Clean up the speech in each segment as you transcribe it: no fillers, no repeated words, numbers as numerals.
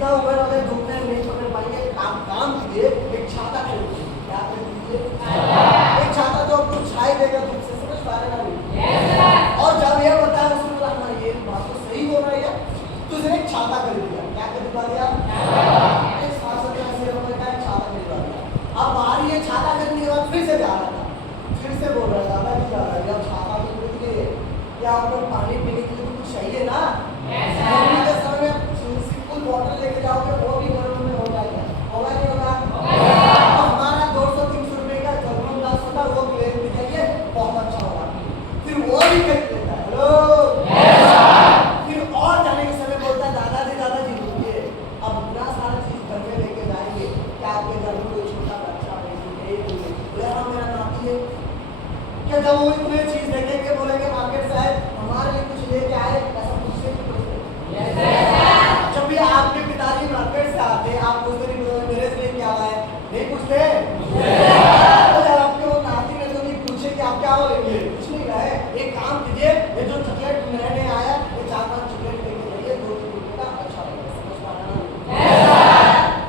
इतना उम्र वाले धूप में नहीं पकड़ पाएंगे, काम कीजिए, एक छाता खरीदिए। क्या खरीदिए? एक छाता जो आपको छाई देगा धूप से, समझ पा रहे हैं? और जब ये बताया उसने बोला हाँ ये बात तो सही बोल रही है, तो उसने एक छाता खरीद लिया। क्या खरीदवा दिया? एक 780 रुपए का एक छाता खरीदवा दिया। अब बाहर ये छाता खरीदने के बाद फिर से जा रहा था, फिर से बोल रहा था दादाजी दादाजी अब छाता तो खरीद लिए, क्या आपको पानी पीने के लिए तो कुछ चाहिए ना? गर्मी के समय में सिंपल बॉटल लेके जाओगे वो भी गर्म में हो जाएगा, होगा नहीं होगा? तो हमारा 200-300 रुपए का जर्मन ग्लास होता है वो प्लेट में जाइए, बहुत अच्छा होगा, फिर वो भी खरीद लेता है। हेलो, फिर और जाने के समय बोलता है दादाजी रुकिए, अब इतना सारा चीज घर में लेके जाएंगे, क्या आपके घर में कोई छोटा बच्चा बोले हाँ मेरा नाती है क्या? जब वो इतने चीज देखेंगे बोलेंगे मार्केट से आए हमारे लिए कुछ लेके आए, ऐसा पूछते नहीं पूछते? जब भी आपके पिताजी मार्केट से आते आप पूछते नहीं बोलोगे मेरे से क्या आया है? नहीं पूछते? तो जब आपके वो नाती ने तो नहीं पूछे कि आप क्या बोलेंगे? कुछ नहीं कहे। एक काम कीजिए, ये जो चॉकलेट नए आया ये 4-5 चॉकलेट लेके जाइए, 2-3 रुपए का, अच्छा लगेगा, समझ पा रहे हैं?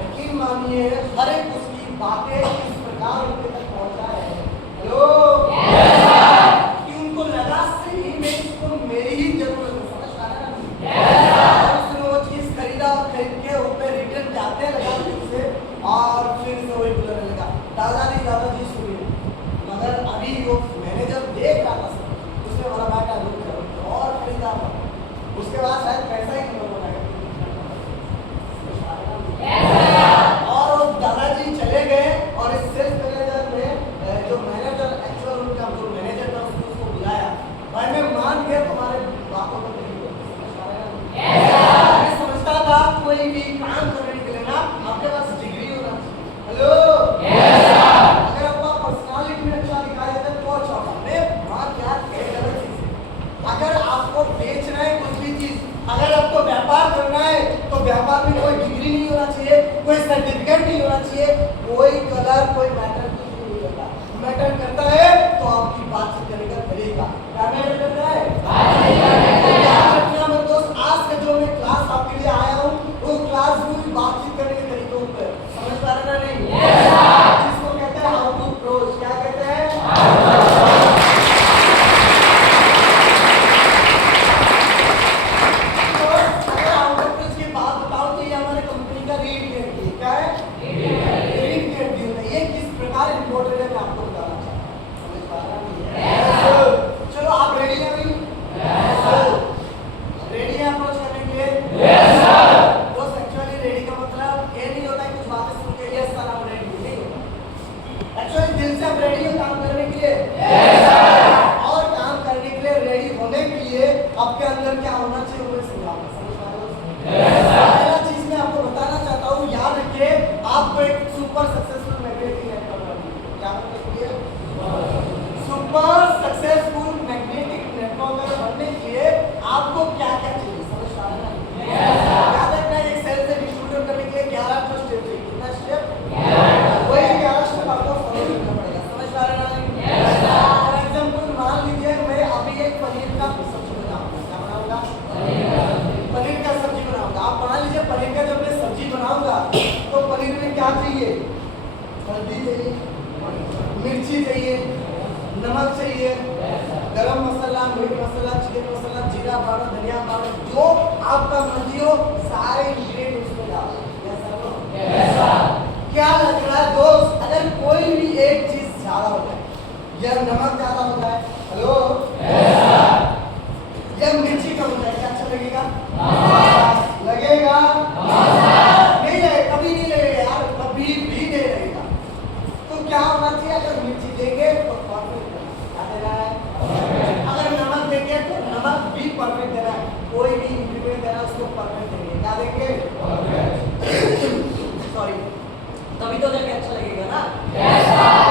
यकीन मानिए हर एक उसकी बातें इस प्रकार उनके तक पहुंचा है। हेलो, कि उनको लगा सही में इसको मेरी ही जरूरत है, समझ पा रहे हैं? उसने वो चीज खरीदा और खरीद के ऊपर रिटर्न जाते लगा फिर से, और फिर से वही बोलने लगा दादाजी सुनिए, मगर अभी वो मैनेजर देख रहा था उसने बोला बेटा रुक जाओ और खरीदा, उसके बाद शायद पैसा ही खत्म हो जाएगा। और वो दादाजी चले गए और इस सेल्स मैनेजर ने जो मैनेजर एक्चुअल उनका जो मैनेजर था उसको बुलाया, भाई मैं मान गया तुम्हारे बातों को नहीं मैं समझता था कोई भी काम करने के लिए ना आपके पास डिग्री होना चाहिए। हेलो, अगर आपका पर्सनालिटी में अच्छा दिखाई देता है तो अच्छा होगा। मैं बात क्या गलत चीज है। अगर आपको बेचना है कुछ भी चीज, अगर आपको व्यापार करना है तो व्यापार में कोई डिग्री नहीं होना चाहिए, कोई सर्टिफिकेट नहीं होना चाहिए, कोई कलर कोई मैटर नहीं करता। मैटर करता है तो आपकी बातचीत करने का तरीका। क्या मैटर करता है? याद रखना मेरे दोस्त, आज का जो मैं क्लास आपके लिए आया हूँ वो क्लास पूरी बातचीत करने के तरीकों पर, समझ पा रहे ना? नहीं, जिसको कहते हैं हाउ टू अप्रोच। क्या कहते हैं? आपके अंदर क्या होना चाहिए वो समझाऊंगा, समझ पा रहे हो? पहला चीज मैं आपको बताना चाहता हूँ, याद रखिए आपको एक सुपर सक्सेसफुल मैग्नेटिक नेटवर्क, क्या बताइए? सुपर सक्सेसफुल मैग्नेटिक नेटवर्क बनने के लिए आपको क्या क्या चाहिए, समझ पा रहे हैं? याद रखना एक सेल से डिस्ट्रीब्यूट करने के लिए 11 स्टेप चाहिए। कितना स्टेप? वही 11 स्टेप आपको फॉलो करना पड़ेगा, समझ पा रहे हैं? फॉर एग्जांपल मान लीजिए मैं अभी एक पनीर का पनीर का सब्जी बनाऊंगा। आप मान लीजिए पनीर का जब मैं सब्जी बनाऊंगा तो पनीर में क्या चाहिए? हल्दी चाहिए, मिर्ची चाहिए, नमक चाहिए, गरम मसाला, मीट मसाला, चिकन मसाला, जीरा पाउडर, धनिया पाउडर, जो आपका मर्जी हो सारे इंग्रेडिएंट उसमें डालो। क्या लग रहा है दोस्त, अगर कोई भी एक चीज ज्यादा हो जाए, या नमक ज्यादा हो जाए, हेलो, या मिर्ची कम हो जाए, क्या अच्छा लगेगा? लगेगा? नहीं लगेगा, कभी नहीं लगेगा यार, कभी भी नहीं लगेगा। तो क्या होना चाहिए? अगर मिर्ची देंगे तो परफेक्ट क्या देना है? अगर नमक देंगे तो नमक भी परफेक्ट देना है, कोई भी इंग्रेडिएंट देना उसको परफेक्ट देंगे। क्या देंगे? सॉरी, तभी तो देंगे अच्छा लगेगा ना।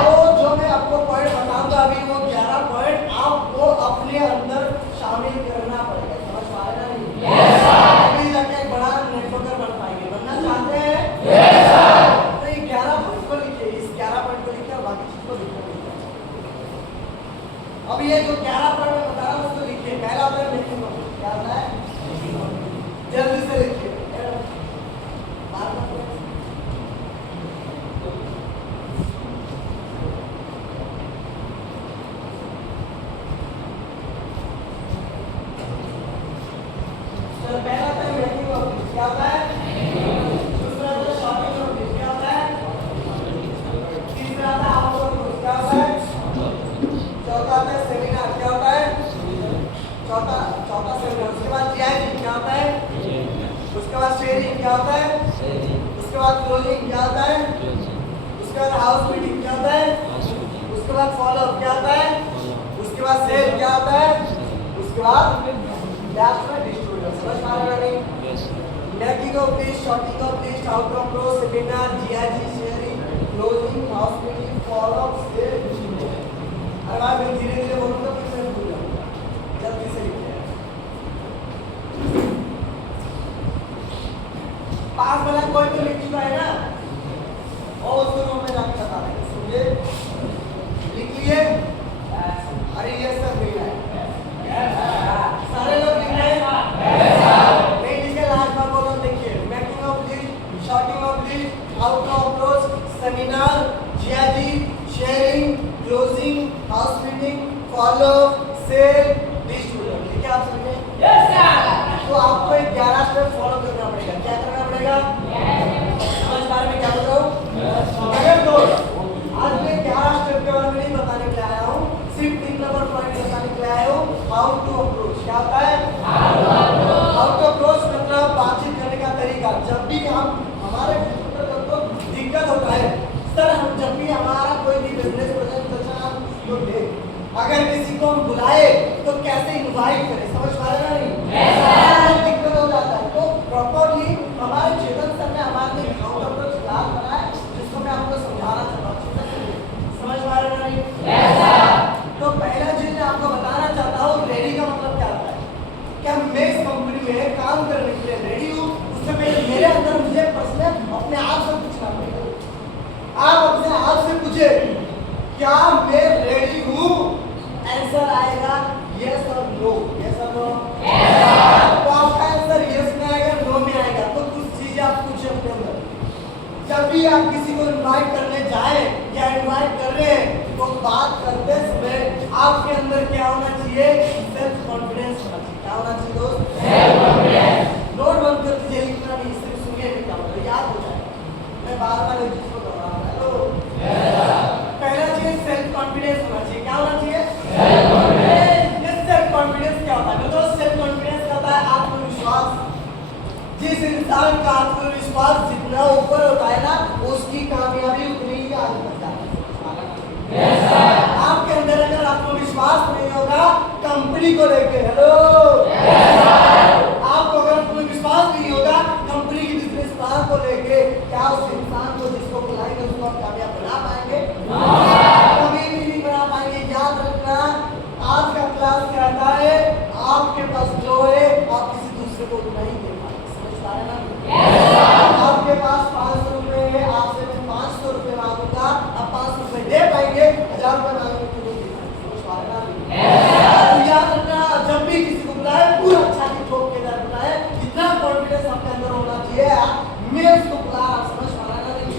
तो जो मैं आपको पॉइंट बताऊंगा अभी वो क्या सेलिंग क्या होता है? उसके बाद क्लोजिंग क्या होता है? उसके बाद हाउस मीटिंग क्या होता है? उसके बाद फॉलो अप क्या होता है? उसके बाद सेल क्या होता है? उसके बाद लास्ट में डिस्ट्रीब्यूटर। समझ पा रहे हो नहीं? Making of list, shorting of list, outcome pro, seminar, GIG, sharing, closing, house meeting, follow up, sale, distributor. अगर मैं धीरे धीरे बोलूंगा तो फिर मैं भूल जाऊंगा। जल्दी से लिखिए। पास वाला कोई तो लिख चुका है ना, और उसको रूम में जाके बता देंगे। समझे? लिख लिए? अरे ये सब नहीं है। सारे लोग लिख रहे हैं? नहीं लिखे? लास्ट बार बोलो। देखिए, making of list, shorting of list, outcome approach, seminar, GIG, sharing, closing, house meeting, follow, sale, distributor. ठीक है? आप समझे? Yes sir. तो आपको 11 स्टेप फॉलो करना पड़ेगा। क्या करना पड़ेगा? समझ बारे में क्या बोल रहा हूँ? अगर तो आज मैं 11 स्टेप के बारे में नहीं बताने के लिए आया हूँ, सिर्फ 3 नंबर पॉइंट बताने के लिए आया हूँ। How to approach. क्या होता है? हाउ टू अप्रोच मतलब बातचीत करने का तरीका। जब भी हम हमारे डिस्ट्रीब्यूटर को दिक्कत होता है सर, हम जब भी हमारा कोई भी बिजनेस प्रेजेंटेशन को दे, अगर किसी को हम बुलाए तो कैसे इनवाइट करें? समझ पा रहे हैं नहीं? दिक्कत हो जाता है। तो प्रॉपर्ली हमारे चेतन सर ने हमारे लिए हाउ टू अप्रोच क्लास बनाया, जिसको मैं आपको समझाना चाहता हूँ। समझ पा रहे हैं नहीं? तो पहला चीज मैं आपको बताना चाहता हूँ, रेडी का मतलब क्या होता है? क्या मैं इस कंपनी में काम करने के लिए रेडी हूँ? उससे पहले मेरे अंदर मुझे प्रश्न अपने आप से पूछना पड़ेगा। आप अपने आप से पूछे, क्या मैं रेडी हूँ? आंसर आएगा यस और नो। यस और नो? तो आपका आंसर यस में आएगा, नो में आएगा। तो कुछ चीजें आप पूछे अपने अंदर। जब भी आप किसी को इनवाइट करने जाए या इनवाइट कर रहे हैं, तो बात करते समय आपके अंदर क्या होना चाहिए? सेल्फ कॉन्फिडेंस होना चाहिए। क्या होना चाहिए दोस्त? Self confidence. नोट बंद कर दीजिए, लिखना नहीं, सिर्फ सुनिए, क्या होगा याद हो जाएगा। मैं बार-बार एक चीज को दोहरा रहा हूं। पहला चीज सेल्फ कॉन्फिडेंस होना चाहिए। क्या होना चाहिए? Self confidence. ये सेल्फ कॉन्फिडेंस क्या होता है? दोस्त, सेल्फ कॉन्फिडेंस क्या होता है? आत्मविश्वास। जिस इंसान का आत्मविश्वास जितना ऊपर होता है ना, उसकी कामयाबी उतनी ही आगे बढ़ जाती है। आपके अंदर अगर आत्मविश्वास नहीं होगा कंपनी को लेके, हेलो, आपको अगर आत्मविश्वास नहीं होगा कंपनी की बिजनेस प्लान को लेके, क्या उस इंसान को जिसको बुलाएंगे उसको आप कामयाब बना पाएंगे? कभी भी नहीं बना पाएंगे। याद रखना, आज का क्लास कहता है आपके पास जो है आप किसी दूसरे को नहीं दे पाएंगे। आपके पास 500 रुपए है, आपसे मैं 500 रुपए मांगूंगा, आप 500 रुपए दे पाएंगे, 1000 रुपए मांगेंगे तो नहीं दे पाएंगे। याद रखना, जब भी किसी को बुलाए पूरा छाती ठोक के बुलाए। इतना कॉन्फिडेंस आपके अंदर होना चाहिए, मैं उसको बुला रहा। समझ पा रहा नहीं?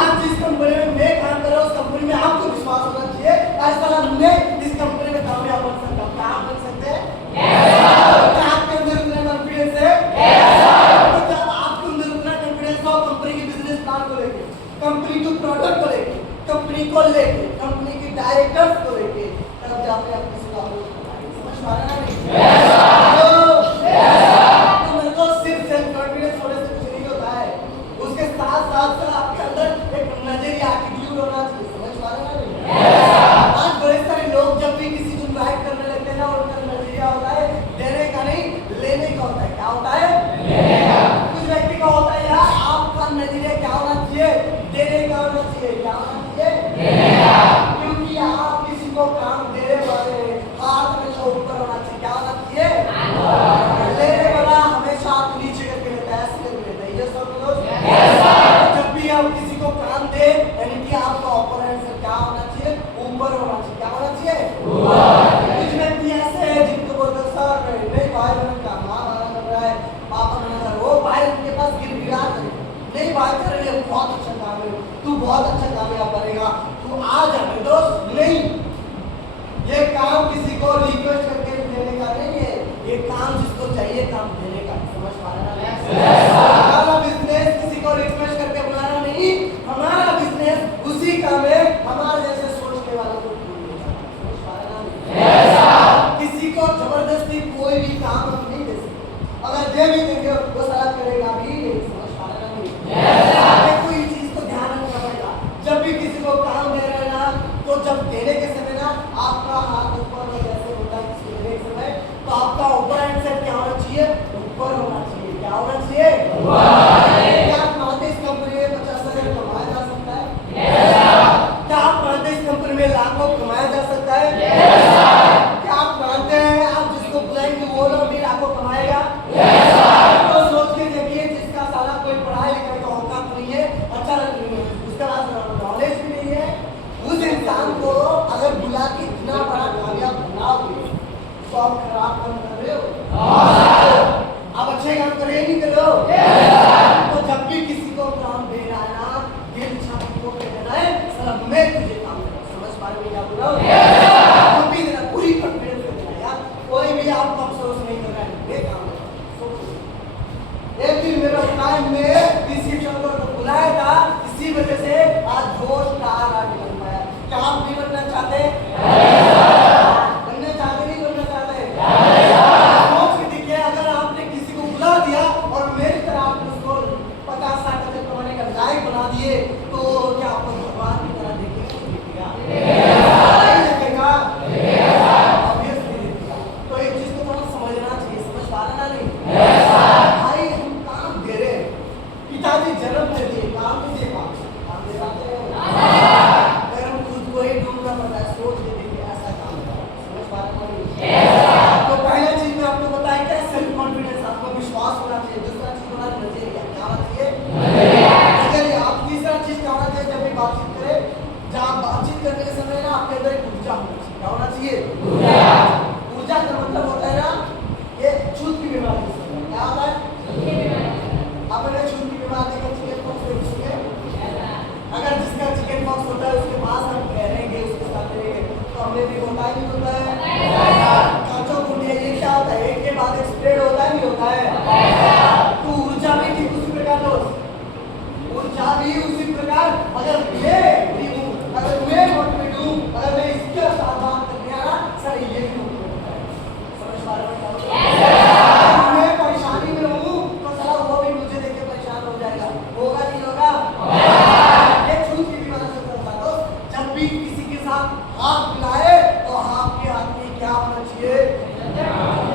आप जिस कंपनी में मैं काम कर रहा हूँ उस कंपनी में आपको विश्वास होना चाहिए, ऐसा मैं इस कंपनी में कामयाब बन सकता हूँ। क्या आप बन सकते हैं? आपके अंदर इतना कॉन्फिडेंस है? कंपनी के प्रोडक्ट को लेके, कंपनी को लेके, कंपनी के डायरेक्टर्स को लेके, तब जाके आप किसी को अप्रोच करेंगे। समझ पा रहे हैं नहीं? तो मेरे को सिर्फ सेल्फ कॉन्फिडेंस होने से कुछ नहीं होता है, उसके साथ साथ आपके अंदर एक नजरिया, एटीट्यूड होना चाहिए। समझ पा रहे हैं नहीं? आज बड़े सारे लोग जब भी किसी को इनवाइट करने लगते हैं ना, उनका नजरिया होता है देने का नहीं, लेने का होता है। क्या होता है? लेने का। कुछ व्यक्ति का होता है यार, आपका नजरिया क्या होना चाहिए? देने का होना चाहिए। क्या होना चाहिए? देने का। क्योंकि आप किसी को काम देने वाले हाथ हमेशा ऊपर होना चाहिए। क्या होना चाहिए? लेने वाला हमेशा हाथ नीचे करके लेता है, ऐसे करके लेता है। ये सब लोग जब भी आप किसी को काम दे, यानी कि आपका ऑफर आंसर क्या होना चाहिए? ऊपर होना चाहिए। क्या होना चाहिए? कुछ व्यक्ति ऐसे हैं जिनको बोलते सर नहीं भाई मैंने काम कर रहा है, पापा मना कर, वो भाई उनके पास गिरा नहीं बात कर रहे हैं, बहुत अच्छा काम है, तू बहुत अच्छा कामयाब बनेगा, तू आ जा मेरे दोस्त। नहीं, ये काम किसी को रिक्वेस्ट करके देने का नहीं है, ये काम जिसको चाहिए काम देने का। समझ पा रहे हैं? बिजनेस आज हमने इस शिक्षण को बुलाया था, इसी वजह से आज जोश का आगे बन पाया। क्या आप भी बनना चाहते हैं? बनना चाहते नहीं बनना चाहते? सोच के देखिए, अगर आपने किसी को बुला दिया और मेरी तरह आपने उसको 50-60 हजार कमाने का लायक बना दिए, तो क्या आपको भगवान की तरह देखेगा? नहीं देखेगा? ऑब्वियसली देखेगा। तो एक चीज को थोड़ा समझना चाहिए, समझ पा रहे ना? नहीं भाई, हम काम दे रहे हैं, पिताजी जन्म दे दिए, काम नहीं दे पाते, काम दे पाते हैं। अगर हम खुद को ही ढूंढना पड़ता है, सोच के देखिए ऐसा काम है, समझ पा रहे हैं? तो पहला चीज मैं आपको बताया क्या, सेल्फ कॉन्फिडेंस, आत्मविश्वास होना चाहिए। दूसरा चीज होना चाहिए, क्या होना चाहिए? अगर आप तीसरा चीज क्या होना चाहिए, जब भी बातचीत करें, जहाँ बातचीत करने के समय ना आपके अंदर एक ऊर्जा होनी चाहिए। क्या होना चाहिए? ऊर्जा का मतलब होता है ना, ये छूत की बीमारी। क्या होता है? आपने छूत की बीमारी का चिकन पॉक्स है, अगर जिसका चिकन पॉक्स होता है उसके पास हम रहेंगे, उसके साथ रहेंगे, तो हमें भी होता है नहीं होता है? कांचों फूटिया, ये क्या होता है, एक के बाद एक स्प्रेड होता है नहीं होता है? तो ऊर्जा भी ठीक उसी प्रकार दोस्त, ऊर्जा भी उसी प्रकार। अगर मैं मोटिवेट हूँ, अगर मैं इसके साथ बात करने आ रहा, सर ये भी मोटिवेट होता है, समझ पा रहे हैं? मैं परेशानी में हूँ तो साला वो भी मुझे देख के परेशान हो जाएगा, होगा नहीं होगा? ये छूत की बीमारी से होता है दोस्त। जब भी किसी के साथ हाथ मिलाए तो आपके हाथ में क्या होना चाहिए?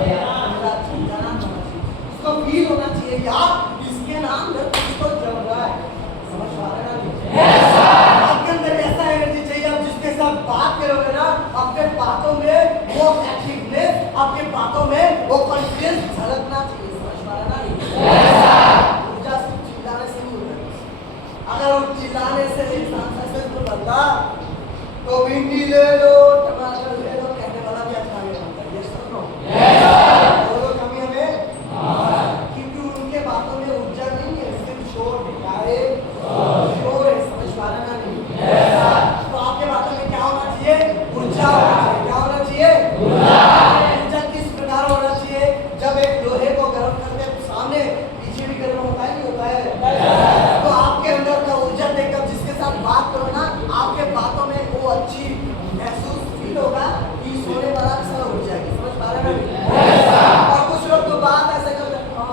मेरा चिंता नाम होना चाहिए, उसको फील होना चाहिए यार इसके नाम में इसको जल रहा है, समझ पा रहे हैं ना? आपके अंदर ऐसा एनर्जी चाहिए, आप जिसके साथ बात करोगे ना, आपके बातों में वो एक्टिवनेस, आपके बातों में वो कॉन्फिडेंस झलकना चाहिए, समझ पा रहे हैं ना? ऊर्जा सिर्फ चिल्लाने से नहीं होता। अगर वो चिल्लाने से इंसान सक्सेसफुल बनता तो भिंडी ले लो, टमाटर ले लो, कहने वाला भी अच्छा नहीं बनता। ये सुनो, वो कमी हमें, क्योंकि उनके बातों में ऊर्जा नहीं है, सिर्फ शोर है। क्या है? शोर है, समझ पा रहे ना? नहीं तो आपके बातों में क्या होना चाहिए? ऊर्जा होना चाहिए। क्या होना चाहिए? ऊर्जा किस प्रकार होना चाहिए? जब एक लोहे को गर्म करते सामने पीछे भी गर्म होता है नहीं होता है? तो आपके अंदर का ऊर्जा देखकर जिसके साथ बात करो ना, आपके बातों में वो अच्छी महसूस फील होगा कि सोने वाला अक्सर उठ जाएगी, समझ पा रहे हैं? और कुछ लोग तो बात ऐसे करते हैं, हाँ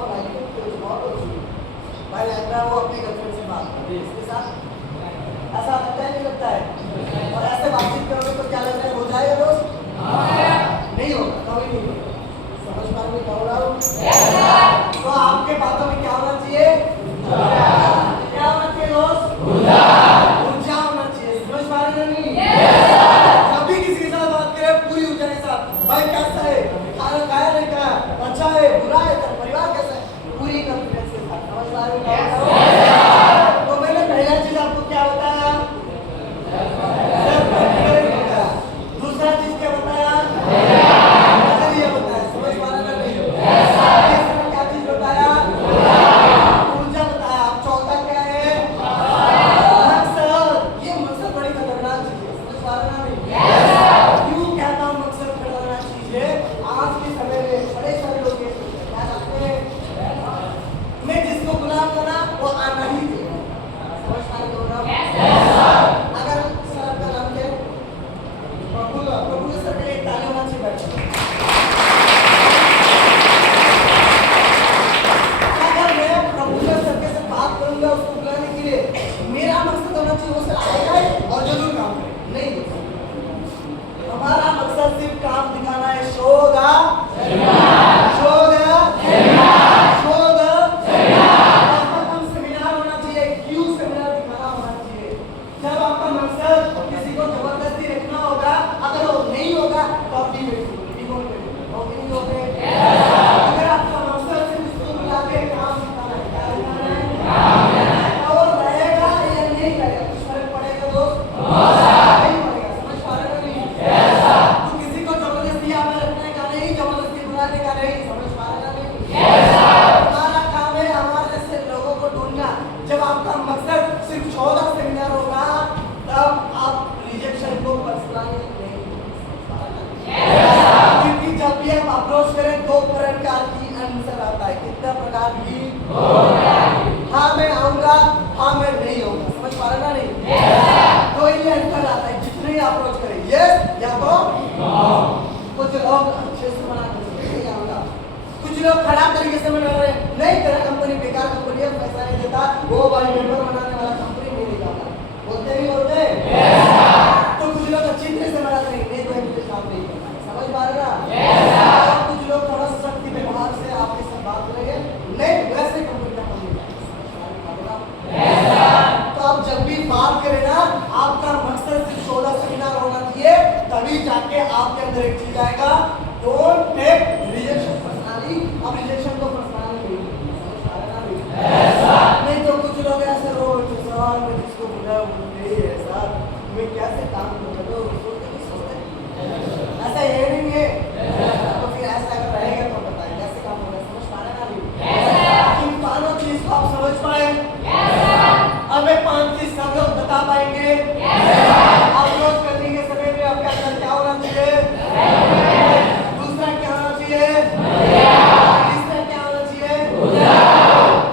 भाई लगता है वो अपनी गर्लफ्रेंड से बात करते हैं, इसके साथ ऐसा लगता है नहीं लगता है? और ऐसे बातचीत करोगे तो क्या लगता है, हो जाएगा दोस्त? नहीं होगा, कभी नहीं होगा। समझ पा रहे क्या हो रहा हूँ? तो आपके बातों में क्या होना चाहिए? क्या होना चाहिए दोस्त? ऊर्जा होना चाहिए, समझ पा रहे हैं नहीं? कभी किसी के साथ बात करें पूरी ऊर्जा के साथ, भाई कैसा है, खाना खाया नहीं खाया, अच्छा है बुरा है, परिवार कैसा है, पूरी कॉन्फिडेंस के साथ, समझ पा रहे हैं? तो मैंने पहला चीज आपको क्या बताया? दूसरा चीज क्या बताया? ये बताया, समझ पा रहे हैं नहीं? क्या चीज बताया? ऊर्जा बताया। अब चौथा क्या है? मकसद। ये मकसद बड़ी खतरनाक चीज है, समझ पा रहे हैं नहीं? क्यों कहता हूँ मकसद खतरनाक चीज है? आज के समय में बड़े सारे लोग क्या करते हैं, मैं जिसको बुलाऊंगा ना लोग खराब तरीके से मना रहे हैं, नहीं तेरा कंपनी बेकार कंपनी है, पैसा नहीं देता, वो भाई मेंबर बनाने वाला कंपनी नहीं जाता, बोलते नहीं बोलते? तो कुछ लोग अच्छी तरह से मना रहे हैं, नहीं भाई मुझे काम नहीं करना है, समझ पा रहे ना? और कुछ लोग थोड़ा सख्ती व्यवहार से आपके साथ बात करेंगे, नहीं वैसे कंपनी का काम नहीं करना। तो आप जब भी बात करें ना, आपका मकसद सिर्फ 16 सेमिनार होना चाहिए, तभी जाके आपके अंदर एक चीज आएगा, डोंट टेक रिजेक्शन पर्सनली। अब रिजेक्शन को पर्सनली नहीं, तो कुछ लोग ऐसे रो सर मैं जिसको बोला वो नहीं है सर, मैं कैसे काम करूँ, तो सोचते ऐसा ये नहीं है। तो फिर ऐसा अगर रहेगा तो बताएं कैसे काम होगा, समझ पा रहे ना? इन पांचों चीज को आप समझ पाए? अब ये 5 चीज सब लोग बता पाएंगे? अप्रोच करने के समय में आपका अंदर क्या होना चाहिए? दूसरा क्या होना चाहिए? तीसरा क्या होना चाहिए?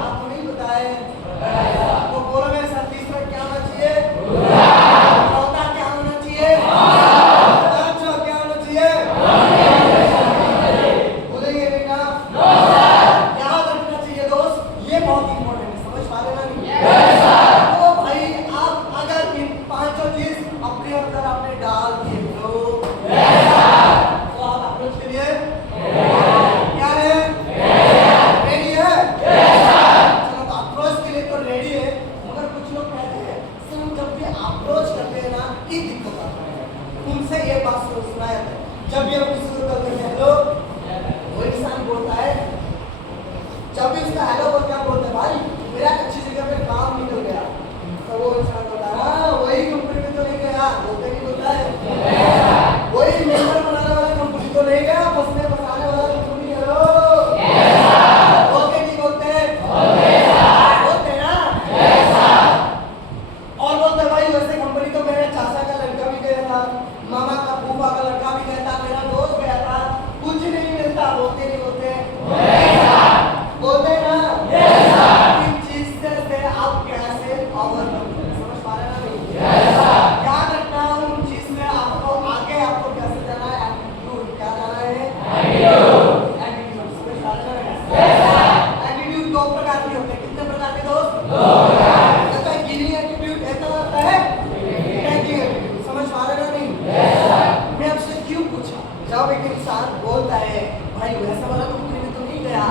आपको नहीं बताए तो बोलो मेरे साथ, तीसरा क्या होना चाहिए? चौथा क्या होना चाहिए? पांचवा क्या होना चाहिए? बोलेंगे बेटा? याद रखना चाहिए दोस्त, ये बहुत इंपॉर्टेंट है, समझ पा रहे ना? तो भाई आप अगर इन पांचों चीज अपने अंदर आपने डाल दिए तो आप अप्रोच के लिए क्या है? रेडी है? चलो तो अप्रोच के लिए तो रेडी है, मगर कुछ लोग कहते हैं सर हम जब भी अप्रोच करते हैं ना ये दिक्कत आता है। उनसे ये बात सुनाया था, जब भी हम किसी को करते हैं हेलो, वो इंसान बोलता है, जब भी उसका हेलो बोल क्या बोलते हैं भाई मेरा अच्छी जगह पे काम निकल गया, तो वो इंसान बोलता है हाँ वही कंपनी में तो नहीं गया, बोलते नहीं बोलता है, वही मेंबर बनाने वाला कंपनी तो नहीं गया, बसने बसाने वाला कंपनी है लो, बोलते नहीं बोलते? बोलते ना? और बोलते भाई वैसे कंपनी तो मेरे चाचा का लड़का भी गया था, मामा का फूफा का लड़का भी गया था, मेरा दोस्त गया था, कुछ नहीं मिलता, बोलते नहीं बोलते? बोलते ना? इन चीज से आप कैसे ओवरकम करें, समझ पा रहे ना? नहीं याद रखना, उन चीज में आपको आगे आपको कैसे जाना है, एटीट्यूड क्या जाना है? एटीट्यूड समझ पा रहे ना? एटीट्यूड 2 प्रकार के होते हैं, कितने प्रकार के दोस्त? जैसा गिविंग एटीट्यूड ऐसा होता है, टेकिंग एटीट्यूड, समझ पा रहे ना? नहीं मैं आपसे क्यों पूछा, जब एक इंसान बोलता है भाई वैसा वाला कंपनी में तो नहीं गया,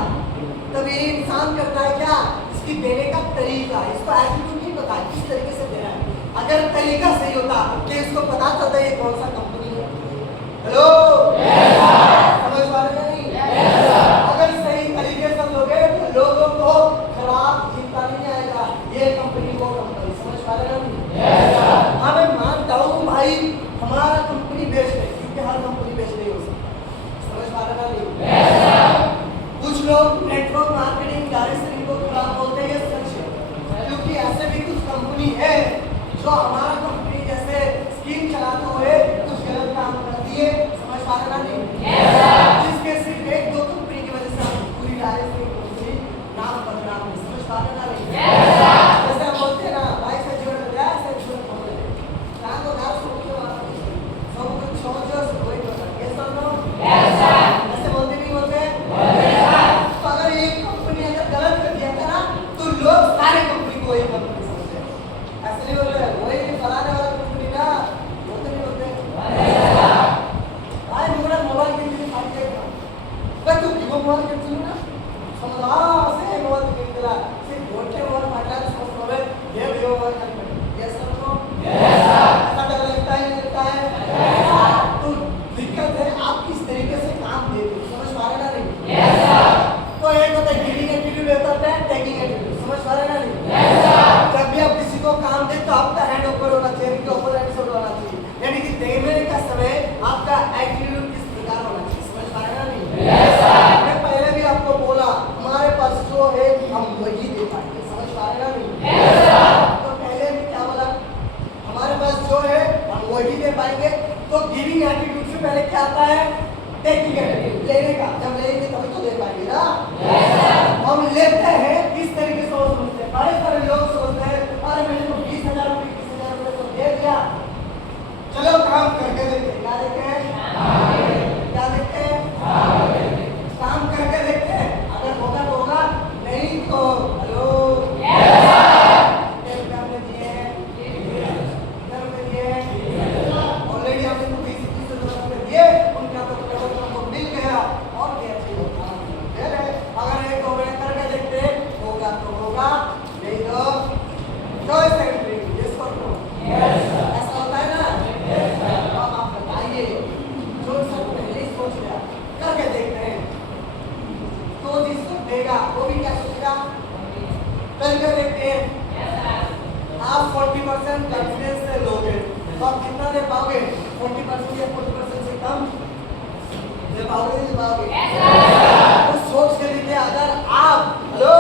तब ये इंसान करता है क्या? इसकी देने का तरीका, इसको एटीट्यूड नहीं पता किस तरीके से देना है। अगर तरीका सही होता कि इसको पता चलता ये कौन सा कंपनी है। हेलो समझ पा रहे नहीं? अगर सही तरीके से लोगे तो लोगों को खराब चिंता नहीं आएगा, ये कंपनी वो कंपनी, समझ पा रहे नहीं? हाँ मैं मानता हूँ भाई हमारा कंपनी बेस्ट है, क्योंकि हर कंपनी बेस्ट नहीं हो सकती, समझ पा रहे नहीं? कुछ लोग नेटवर्क मार्केटिंग डायरेक्शन को खराब बोलते हैं, ये सच है, क्योंकि ऐसे भी कुछ कंपनी है जो हमारा कंपनी जैसे स्कीम चलाते हुए कुछ गलत काम करती है, समझ पा रहे नहीं? जिसके सिर्फ 1-2 कंपनी की वजह से हम पूरी डायरेक्शन कंपनी नाम बदनाम है, समझ पा रहे नहीं? जैसे हम बोलते हैं ना भाई से जोड़ गया से जोड़ पकड़ काम को गाल सुन के वाला सब कुछ समझो वही होता है, ये सब लोग ऐसे बोलते नहीं बोलते? तो अगर एक कंपनी अगर गलत कर दिया था ना तो लोग सारे कंपनी को वही कंपनी समझते हैं, ऐसे नहीं बोलते वही फलाने वाला कंपनी ना, बोलते नहीं बोलते? भाई मेरा मोबाइल के लिए फाइट देगा, मैं तू वीवो मोबाइल के चलू ना, समझ से मोबाइल के लिए सिर्फ बोलते मोबाइल फाटा समझ मोबाइल ये वीवो मोबाइल का ये सब को ऐसा डर लगता है, नहीं लगता है? तो दिक्कत है आप किस तरीके से काम देते हो, समझ पा रहे ना? नहीं तो एक होता है गिविंग एटीट्यूड, एक होता है टेकिंग एटीट्यूड, समझ पा रहे ना? नहीं जब भी आप किसी को काम दे तो आपका हैंड ऊपर होना चाहिए, इनके ऊपर हैंड होना चाहिए, यानी कि देने का समय आपका एटीट्यूड किस प्रकार होना चाहिए, समझ पा रहे ना? नहीं मैं पहले भी आपको बोला हमारे पास जो है हम वही दे पाएंगे, समझ पा रहे ना? नहीं तो पहले भी क्या बोला, हमारे पास जो है हम वही दे पाएंगे। तो गिविंग एटीट्यूड से पहले क्या आता है? टेकिंग एटीट्यूड, लेने का, जब लेंगे तभी तो दे पाएंगे ना? हम लेते हैं किस तरीके से सोचते हैं, बड़े सारे लोग सोचते हैं अरे मैंने तो 20,000 रुपये 30,000 रुपये तो दे दिया, चलो काम करके देखते हैं, क्या देखते हैं? क्या देखते हैं? काम करके देखते हैं। कल कर देखते हैं आप 40% कॉन्फिडेंस से लोगे तो आप कितना दे पाओगे? 40% या 40% से कम दे पाओगे? नहीं दे पाओगे? तो सोच के देखिए, अगर आप हेलो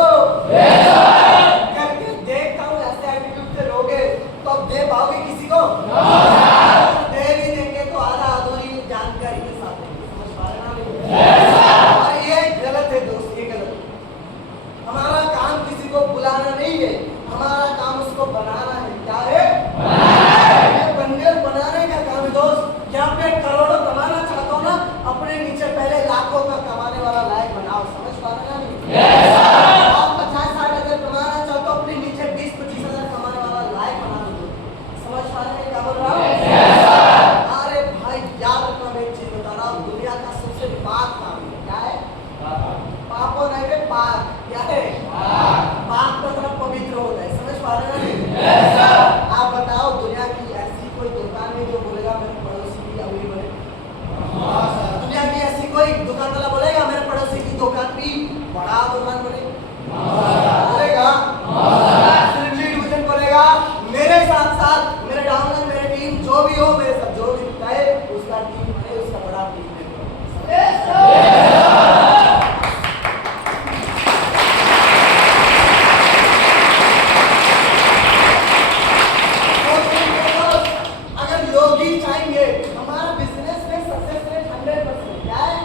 करके देखता हूँ ऐसे एटीट्यूड से लोगे तो आप दे पाओगे किसी को? दे भी देंगे तो आधा अधूरी जानकारी के साथ देंगे। समझ पा रहे ना? और ये गलत है दोस्त, ये गलत है। हमारा काम किसी को बुलाना नहीं है, हमारा काम उसको बनाना है। क्या है? ये बंडल बनाने का काम है दोस्त। क्या पे करोड़ों कमाना चाहते हो ना, अपने नीचे पहले लाखों का कमाने वाला लायक बनाओ। समझ पा रहे ना? नहीं आप 50-60 हजार कमाना चाहते हो, अपने नीचे 20-25 हजार कमाने वाला लायक बना दो। समझ पा रहे हैं क्या बोल रहा हूँ? अरे भाई याद रखना, मैं एक चीज बता रहा हूँ, दुनिया का सबसे पाक काम है। क्या है? पापों नहीं है, पाक। क्या है? पाक मतलब पवित्र होता है। समझ पा रहे हैं? आप बताओ, दुनिया की ऐसी कोई दुकान है जो बोलेगा मेरे पड़ोसी की अमीर बने? दुनिया की ऐसी कोई दुकान वाला बोलेगा मेरे पड़ोसी की दुकान भी बड़ा दुकान बने? बोलेगा? सिर्फ लीड विजन बोलेगा, मेरे साथ साथ मेरे डाउनलाइन मेरे टीम जो भी हो, मेरे साथ जो भी चाहे उसका टीम बने, उसका बड़ा टीम बने। अगर लोग ही चाहेंगे हमारा बिजनेस में सक्सेस रेट 100%। क्या है?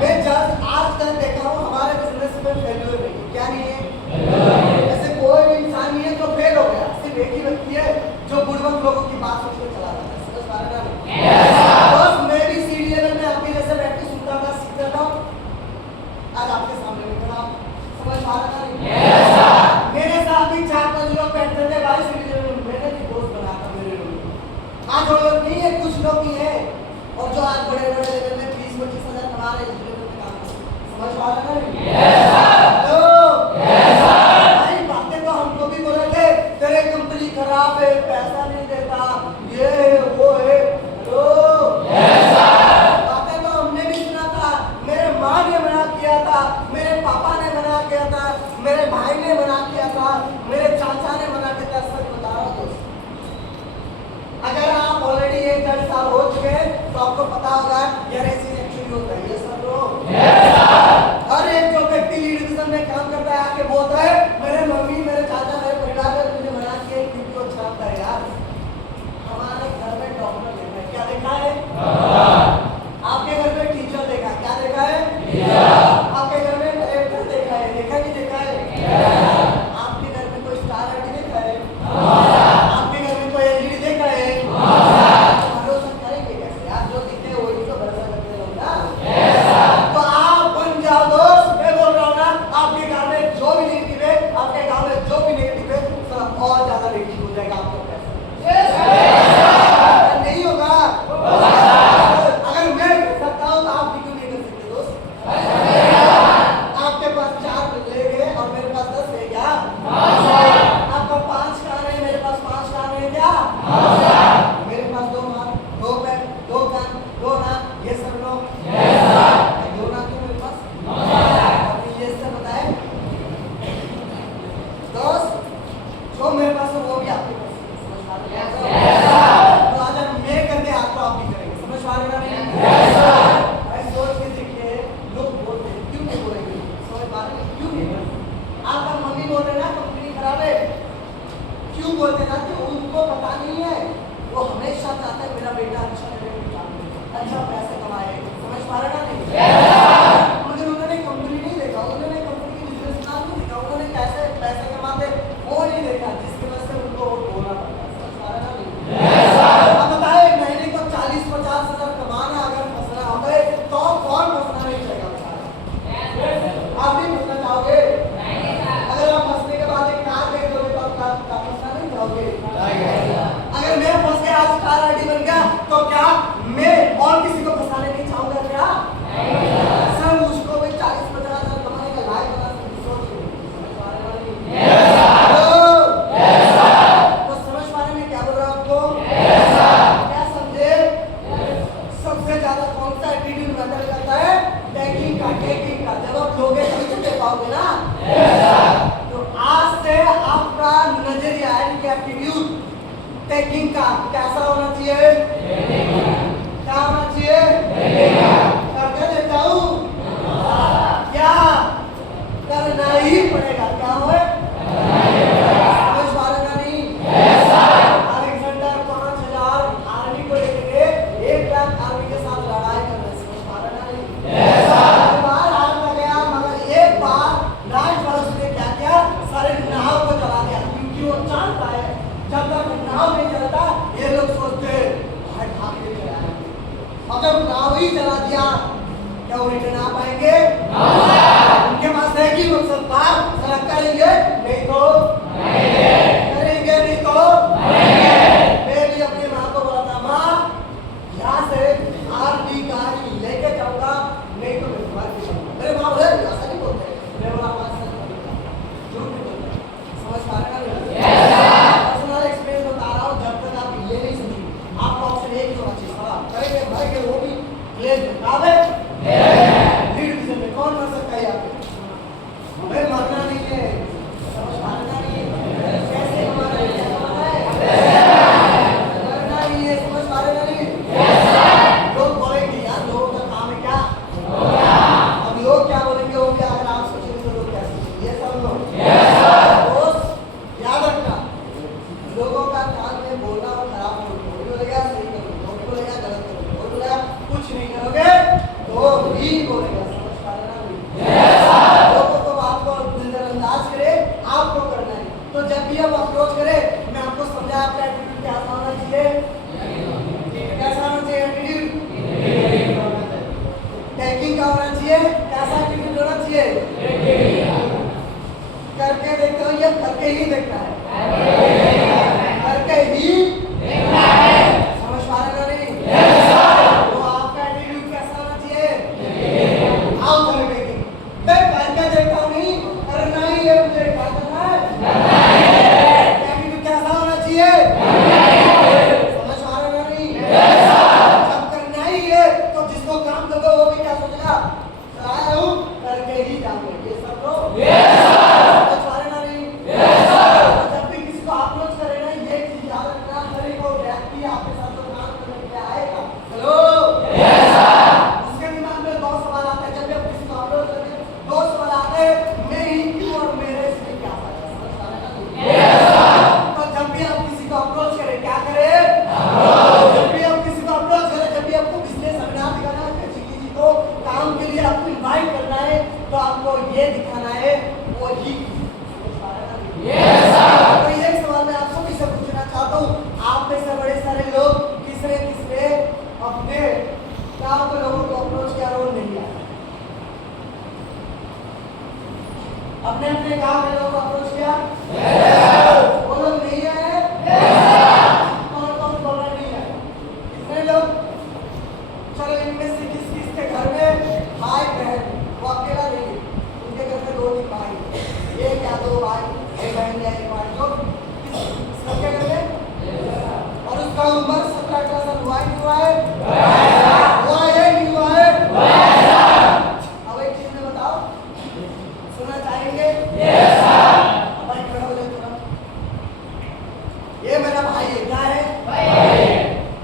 मैं जब आज तक देखा हूँ हमारे बिजनेस में फेल्यूर नहीं है। क्या नहीं है? ऐसे कोई भी इंसान नहीं है जो फेल हो गया। सिर्फ एक ही व्यक्ति है जो बुड़बक लोगों की बात सुन के चला जाता है। समझ पा रहे ना? बस मैं भी सीडीएल में आपकी जैसे बैठ के सुनता था, सीखता था, आज आपके सामने में खड़ा। समझ पा रहे ना? मेरे साथ भी 4-5 लोग बैठते थे भाई सीडीएल में, मैंने भी दोस्त बनाया था मेरे लोग। आज वो लोग नहीं है, कुछ लोग ही है, और जो आज बड़े बड़े लेवल में 20-25 हजार कमा रहे हैं लेवल में काम करते हैं। समझ पा रहे ना? भाई बातें तो हमको भी बोले थे, तेरे कंपनी खराब है, पैसा नहीं देता, ये है वो है। बातें तो हमने भी सुना था, मेरे माँ ने मना किया था, मेरे पापा ने मना किया था, मेरे भाई ने मना किया था, मेरे चाचा ने मना किया था। सच बता रहा हूँ दोस्त, अगर आप ऑलरेडी 1-1.5 साल हो चुके हैं तो आपको पता होगा यार ऐसी एक्चुअली होता है। ये सब लोग हर एक जो व्यक्ति लीडरशिप में काम करता है आके बोलता है मेरे मम्मी, मेरे चाचा, मेरे परिवार ने मुझे मना किया क्योंकि वो चाहता है। यार हमारे घर में डॉक्टर देखा है, क्या देखा है? आपके घर में टीचर देखा है, क्या देखा है? आपके घर में कलेक्टर देखा है, देखा नहीं देखा है? आपके घर में कोई स्टार आर्टिस्ट देखा है? आपके घर में कोई एलईडी देखा है? भरोसा करेंगे कैसे? आप जो दिखते हैं वही तो भरोसा करते लोग ना। तो आप बन जाओ दोस्त, मैं बोल रहा हूँ ना, आपके गांव में जो भी नेगेटिव है, आपके गांव में जो भी नेगेटिव है, सब और ज्यादा नेगेटिव हो जाएगा आपका पैसा। नहीं होगा? अगर मैं कर सकता हूँ तो आप भी क्यों नहीं कर सकते दोस्त? आपके पास 4 ले गए और मेरे पास 10 है क्या? आपका 5 कान है, मेरे पास 5 कान है क्या? मेरे पास 2 हाथ, 2 पैर, 2 कान, 2 नाक, ये सब लोग 2 नाक है मेरे पास। अभी ये सब बताए दोस्त, जो मेरे पास है वो भी आपके पास है। समझ पा रहे हैं? तो अगर मैं करके आप तो आप भी करेंगे। समझ पा रहे हैं ना? नहीं भाई सोच के देखिए, लोग बोलते हैं क्यों नहीं बोलेंगे? समझ पा रहे हैं? क्यों नहीं बोलेंगे? आपका मम्मी बोल रहे ना कंपनी खराब है, क्यों बोलते ना? कि उनको पता नहीं है, वो हमेशा चाहते हैं मेरा बेटा अच्छा करे, अच्छा पैसे कमाए। समझ पा रहे ना? नहीं मगर उन्होंने कंपनी नहीं देखा, उन्होंने कंपनी की बिजनेस प्लान नहीं देखा, उन्होंने कैसे पैसे कमाते वो नहीं देखा, जिसकी वजह से उनको बोलना पड़ता। समझ पा रहे ना? नहीं अब बताए महीने को 40-50 हजार कमाना अगर फंसना हो गए तो कौन फंसना नहीं चाहेगा? आप भी फंसना चाहोगे? अगर आप फंसने के बाद एक कार देख लोगे तो आप फंसना नहीं चाहोगे? अगर मैं फंस गया आज स्टार आईडी बन गया तो क्या मैं और किसी को फंसाने नहीं चाहूंगा क्या? पैकिंग का कैसा होना चाहिए? क्या होना चाहिए? करके देता हूँ क्या करना ही पड़ेगा। क्या होए? समझ पा रहे ना? नहीं अलेक्जेंडर 5000 आर्मी को लेके 1 लाख आर्मी के साथ लड़ाई कर रहे। समझ पा रहे ना? नहीं बार हाथ लग गया, मगर एक बार राजवंश ने क्या किया? सारे नाव को जला दिया, क्योंकि वो जानता है जब तक नाव नहीं जलता ये लोग सोचते भाई भाग के चले आएंगे। और जब नाव ही जला दिया क्या वो रिटर्न आ पाएंगे? उनके पास है कि मकसद पार सड़क करेंगे नहीं तो करेंगे नहीं तो मैं भी अपनी माँ को बोला था, माँ यहाँ से आरडी गाड़ी लेके जाऊंगा नहीं तो मैं तुम्हारे पीछे आऊंगा। मेरे माँ बोले ऐसा नहीं बोलते। मैं बोला माँ झूठ नहीं बोलते। समझ पा रहे हैं? पर्सनल एक्सपीरियंस बता रहा हूँ। जब तक आप ये नहीं समझेंगे आपको ऑप्शन एक ही होना चाहिए, सवाल करेंगे भरेंगे वो भी प्लेन में काबे लीड विजन में कौन कर सकता है यहाँ पे? हमें मरना नहीं है। समझ पाना नहीं है कैसे हमारा क्या हमारा है मरना नहीं है। समझ पा रहे नहीं? लोग बोलेंगे यार लोगों का काम है क्या? अब लोग क्या बोलेंगे वो क्या? अगर आप सोचेंगे तो लोग क्या सोचेंगे? ये सब लोग दोस्त याद रखना, लोगों का काम में बोलना और खराब नहीं बोलेगा, सही करोगे वो भी बोलेगा, गलत करोगे वो बोलेगा, कुछ नहीं करोगे तो भी बोलेगा। समझ पा रहे ना? लोगों को बात को नजरअंदाज करे आपको करना है। तो जब भी हम अप्रोच करें मैं आपको समझा आपका एटीट्यूड कैसा होना चाहिए? कैसा होना चाहिए एटीट्यूड? टैगिंग का होना चाहिए। कैसा एटीट्यूड होना चाहिए? करके देखता हूँ या करके ही देखना है? करके ही देखना है। समझ पा रहे ना? नहीं तो आपका एटीट्यूड कैसा होना चाहिए? आओ करके मैं करके देखता हूँ नहीं करना ही है। मुझे क्या करना है? एटीट्यूड कैसा होना चाहिए? समझ पा रहे ना? नहीं जब करना ही है तो जिसको काम दोगे वो भी क्या सोचेगा? आया हूँ करके ही जाऊंगा। ये सब तो समझ पा रहे ना? नहीं जब भी किसी को अप्रोच करे ना ये चीज याद रखना, हर एक व्यक्ति आपके साथ तो काम करने के लिए आएगा। हेलो उसके दिमाग में 2 सवाल आते हैं। जब भी आप किसी को अप्रोच करते हैं 2 सवाल आते हैं, मैं ही क्यों और मेरे से क्या फायदा? समझ पा रहे ना? तो जब भी आप किसी को अप्रोच करें क्या करें? जब भी आप किसी को अप्रोच करें, जब भी आपको बिजनेस सेमिनार दिखाना है, किसी जी को काम के लिए आपको इनवाइट करना है तो आपको ये दिखाना है वो ही। तो ये सवाल मैं आप सभी से पूछना चाहता हूँ, आप में से बड़े सारे लोग किसने किसने अपने गांव के लोगों को अप्रोच किया रोल नहीं किया? अपने अपने गांव के लोगों को अप्रोच किया? वो लोग नहीं है? कौन कौन बोल रहे नहीं है? कितने लोग? चलो इनमें से किस किस के घर में भाई बहन? वो अकेला नहीं है, उनके घर में 2-3 भाई हैं, एक या 2 भाई, एक बहन या एक भाई। तो सबके घर में और उसका उम्र 17-18 साल हुआ ही नहीं हुआ है? हुआ है नहीं हुआ है? अब एक चीज में बताओ, सुनना चाहेंगे? अब भाई खड़ा हो जाओ तुरंत। ये मेरा भाई है। क्या है?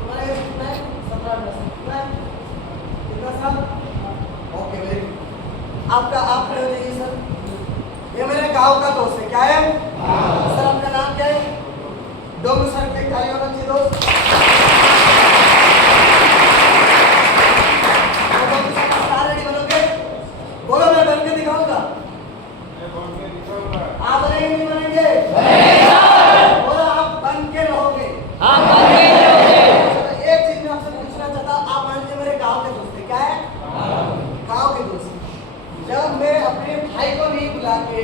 तुम्हारा एज कितना है? 17-18 साल। कितना है? कितना साल? Okay very good. आपका आप खड़े हो जाइए सर। ये मेरे गांव का दोस्त है। क्या है? सर आपका नाम क्या है? डोमू सर पे ताली होना चाहिए दोस्त। रेडी बनोगे? बोलो मैं बन के दिखाऊंगा। आप बनेंगे नहीं बनेंगे? बोलो आप बन के रहोगे। एक चीज मैं आपसे पूछना चाहता हूँ, आप मान लीजिए मेरे गांव के दोस्त है। क्या है? गांव के दोस्त। जब मैं अपने भाई को नहीं बुला के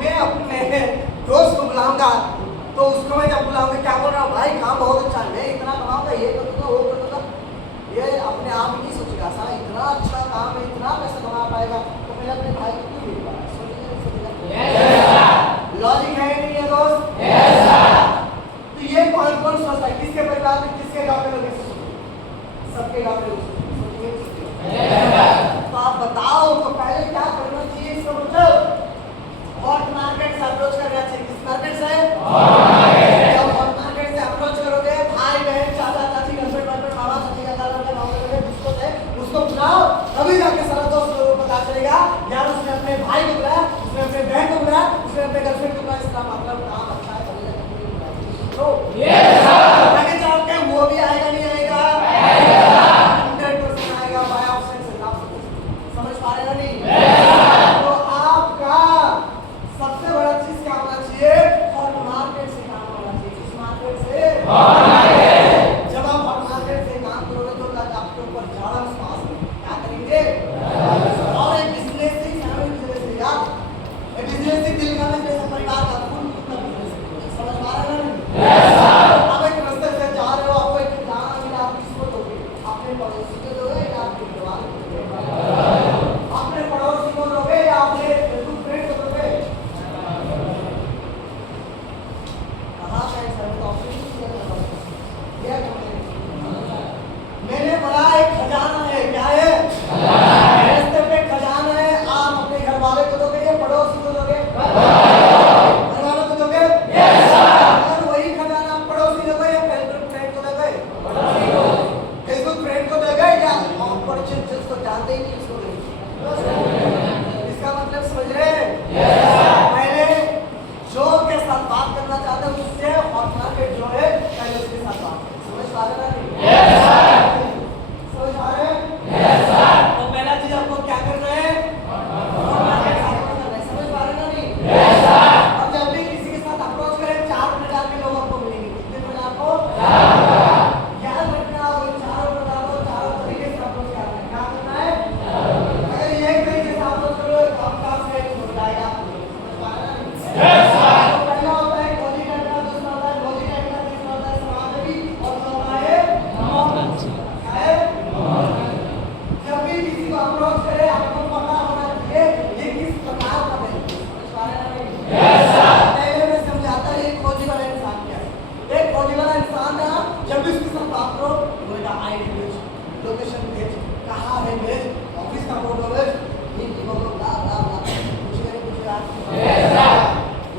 मैं अपने दोस्त को बुलाऊंगा तो उसको मैं जब बुलाऊंगा क्या बोल रहा हूँ? भाई काम बहुत अच्छा है, मैं इतना कमाऊंगा, ये कर दूंगा वो कर दूंगा। ये अपने आप ही नहीं सोचेगा साला इतना अच्छा काम है, इतना पैसा कमा पाएगा तो मैं अपने भाई को क्यों नहीं बुलाऊंगा? सोचेगा लॉजिक है नहीं है दोस्त? तो ये कौन कौन सोचता है? किसके परिवार में किसके गाँव में लोग सोचेंगे? सबके गाँव में सोचेंगे। तो आप बताओ तो पहले क्या करना चाहिए इसका मतलब? हॉट मार्केट से अप्रोच करना चाहिए। किस मार्केट से? हॉट मार्केट से अप्रोच तो पहला होता है खोजी करना, दूसरा होता है खोजी करना, तीसरा होता है समाधि और चौथा है क्या है? जब भी किसी को अप्रोच करे आपको पता होना चाहिए ये किस प्रकार का व्यक्ति है। समझ पा रहे हैं ना नहीं? पहले मैं समझाता ये खोजी वाला इंसान क्या है। एक खोजी वाला इंसान ना जब भी उसके साथ बात करो बेटा आईडी भेज, लोकेशन भेज, कहाँ है भेज, ऑफिस का फोटो भेज, हिंदी बोलो ब्ला ब्ला ब्ला कुछ करे कुछ यार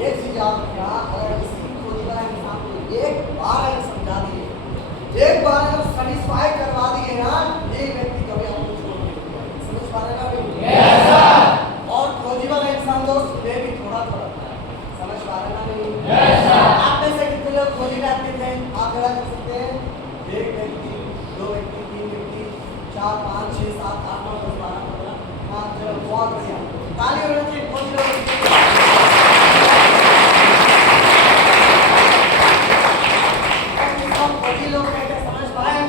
ये चीज आप क्या अगर किसी खोजी वाला इंसान को एक बार अगर समझा दिए, एक बार अगर सेटिस्फाई करवा दिए ना ये व्यक्ति कभी आपको छोड़ नहीं देगा। समझ पा रहे हैं ना? Yes sir. और खोजी वाला इंसान दोस्त ये भी थोड़ा थोड़ा समझ पा रहे हैं ना नहीं? Yes sir. आप में से कितने लोग खोजी टाइप के थे आप जरा कर सकते हैं? एक व्यक्ति, दो व्यक्ति, तीन व्यक्ति, 4 5 6 7 8 9 10 12 15 हाँ चलो बहुत बढ़िया ताली होनी चाहिए खोजी लोग। खोजी लोग कहते हैं समझ पाए?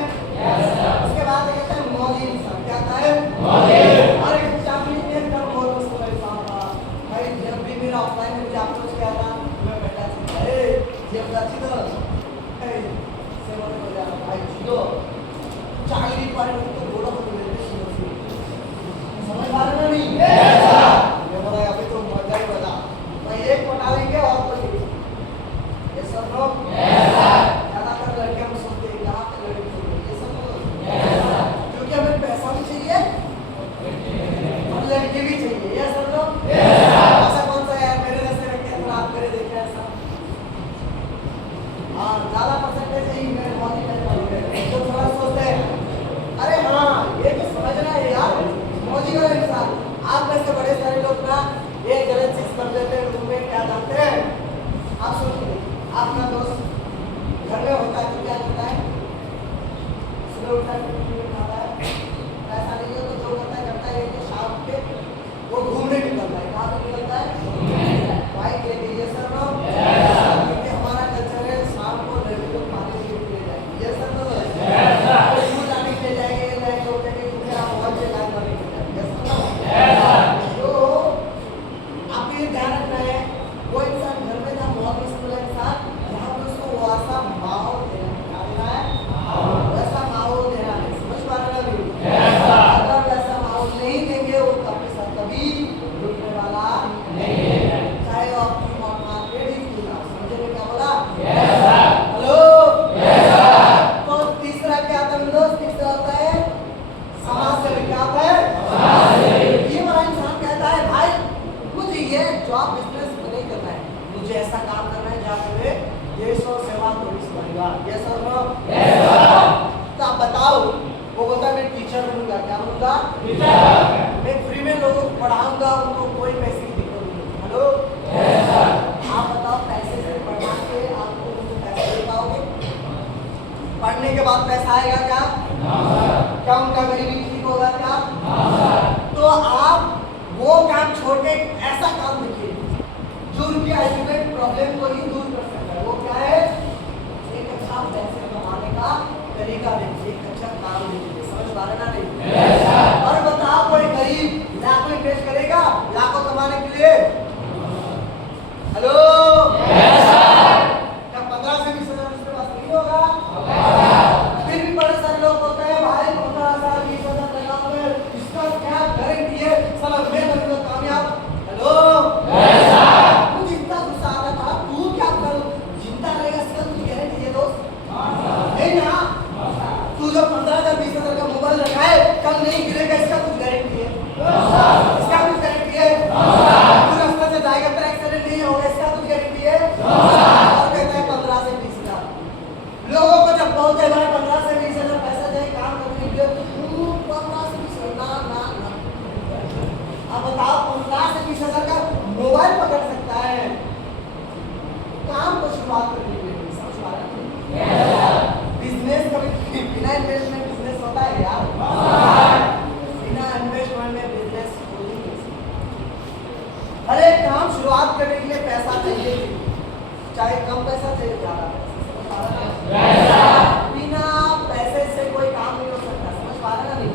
उसके बाद कहते हैं मौजी इंसान। क्या कहता है? और एक चाकरी में तब बहुत मुश्किल इंसान था भाई। जब भी मेरा ऑफलाइन में मुझे अप्रोच किया था मैं बेटा से अरे ये बता अच्छी तो से बोले हो जा भाई जीरो चाकरी पर तो बोला तो मेरे से समझ पा रहे ना नहीं? ये बोला अभी तो मजा ही बता मैं एक पटा लेंगे और तो ये सब लोग ज्यादातर लड़के हम सोचते हैं यहाँ पे लड़के ये सब लोग क्योंकि हमें पैसा भी चाहिए और लड़के भी चाहिए ये सब लोग। ऐसा कौन सा यार मेरे जैसे व्यक्ति अगर आप मेरे देखे ऐसा हाँ ज्यादा परसेंटेज ही मेरे मौजी में तो थोड़ा सोचते हैं अरे हाँ ये तो समझना है यार मौजी वाला इंसान। आप में से बड़े सारे लोग ना ये गलत चीज कर देते हैं रूम में क्या जानते हैं आप सोचिए आपका दोस्त घर में होता है तो क्या करता है सुबह उठता है खाता है पैसा नहीं है तो जो करता है कि शाम के वो घूमने निकलता है। कहाँ पे निकलता है? बाइक लेके। ये सर नो क्योंकि हमारा कल्चर है शाम को लड़के लोग पानी के लिए जाएंगे। ये सर नो दूर जाने के लिए जाएंगे लाइक लोग जाएंगे क्योंकि आप बहुत से लाइन करने के लिए। ये सर नो तो आप ये ध्यान रखना है वो इंसान घर में था बहुत मुश्किल इंसान जहाँ पे उसको वैसा माहौल देना है वैसा माहौल देना है। समझ पा रहे हैं अभी? अगर वैसा माहौल नहीं देंगे वो अपने साथ कभी रुकने वाला नहीं है चाहे वो आपकी मार्केट ही क्यों ना। समझे में क्या बोला? हेलो तो तीसरा क्या आता है दोस्त? तीसरा होता है समाज सेवी। क्या होता है? ये वाला इंसान कहता है भाई मुझे ये जॉब बिजनेस नहीं करना है मुझे ऐसा काम करना है जहाँ पे देश और सेवा थोड़ी परिवार। ये सब तो आप बताओ वो बोलता है मैं टीचर बनूंगा। क्या बनूंगा? मैं फ्री में लोगों को पढ़ाऊंगा उनको कोई पैसे की दिक्कत नहीं। हेलो आप बताओ पैसे से पढ़ा के आपको उनको पैसे दे पाओगे? पढ़ने के बाद पैसा आएगा क्या? क्या उनका गरीबी ठीक होगा क्या? तो आप वो काम छोड़ के ऐसा काम देखिए जो उनकी अल्टीमेट प्रॉब्लम को ही दूर कर सकता है। वो क्या है? एक अच्छा पैसे कमाने का तरीका देखिए एक अच्छा काम देखिए। समझ पा रहे ना नहीं? और बताओ कोई गरीब लाखों इन्वेस्ट करेगा लाखों कमाने के लिए? हेलो क्या 15 से 20 हजार उसके पास नहीं होगा? फिर भी बड़े सारे लोग होते हैं भाई 15,000 20,000 लगाओगे इसका क्या गारंटी है साला मैं बनूंगा कामयाब। हेलो मुझे इतना गुस्सा आ रहा था तू क्या कर जिंदा रहेगा इसका तुझे गारंटी है दोस्त? नहीं ना तू जो 15,000 20,000 का मोबाइल रखा है कल नहीं गिरेगा इसका कुछ गारंटी है? इसका कुछ गारंटी है? तू रास्ते से जाएगा तेरा एक्सीडेंट नहीं होगा इसका कुछ गारंटी है? और कहता है 15 से 20 हजार। लोगों को जब बोलते हैं भाई 15 से 20 हजार पैसा जाए काम करने के लिए 15 से 20 हजार ना अब बताओ 15 से 20 हजार का मोबाइल पकड़ सकता है काम को शुरुआत करने के लिए। समझ पा रहे हैं? बिजनेस कभी बिना इन्वेस्टमेंट बिजनेस होता है यार? बिना इन्वेस्टमेंट में बिजनेस हो ही नहीं सकता। हर एक काम शुरुआत करने के लिए पैसा चाहिए चाहे कम पैसा चाहिए ज्यादा पैसा। बिना पैसे से कोई काम नहीं हो सकता। समझ पा रहे ना नहीं?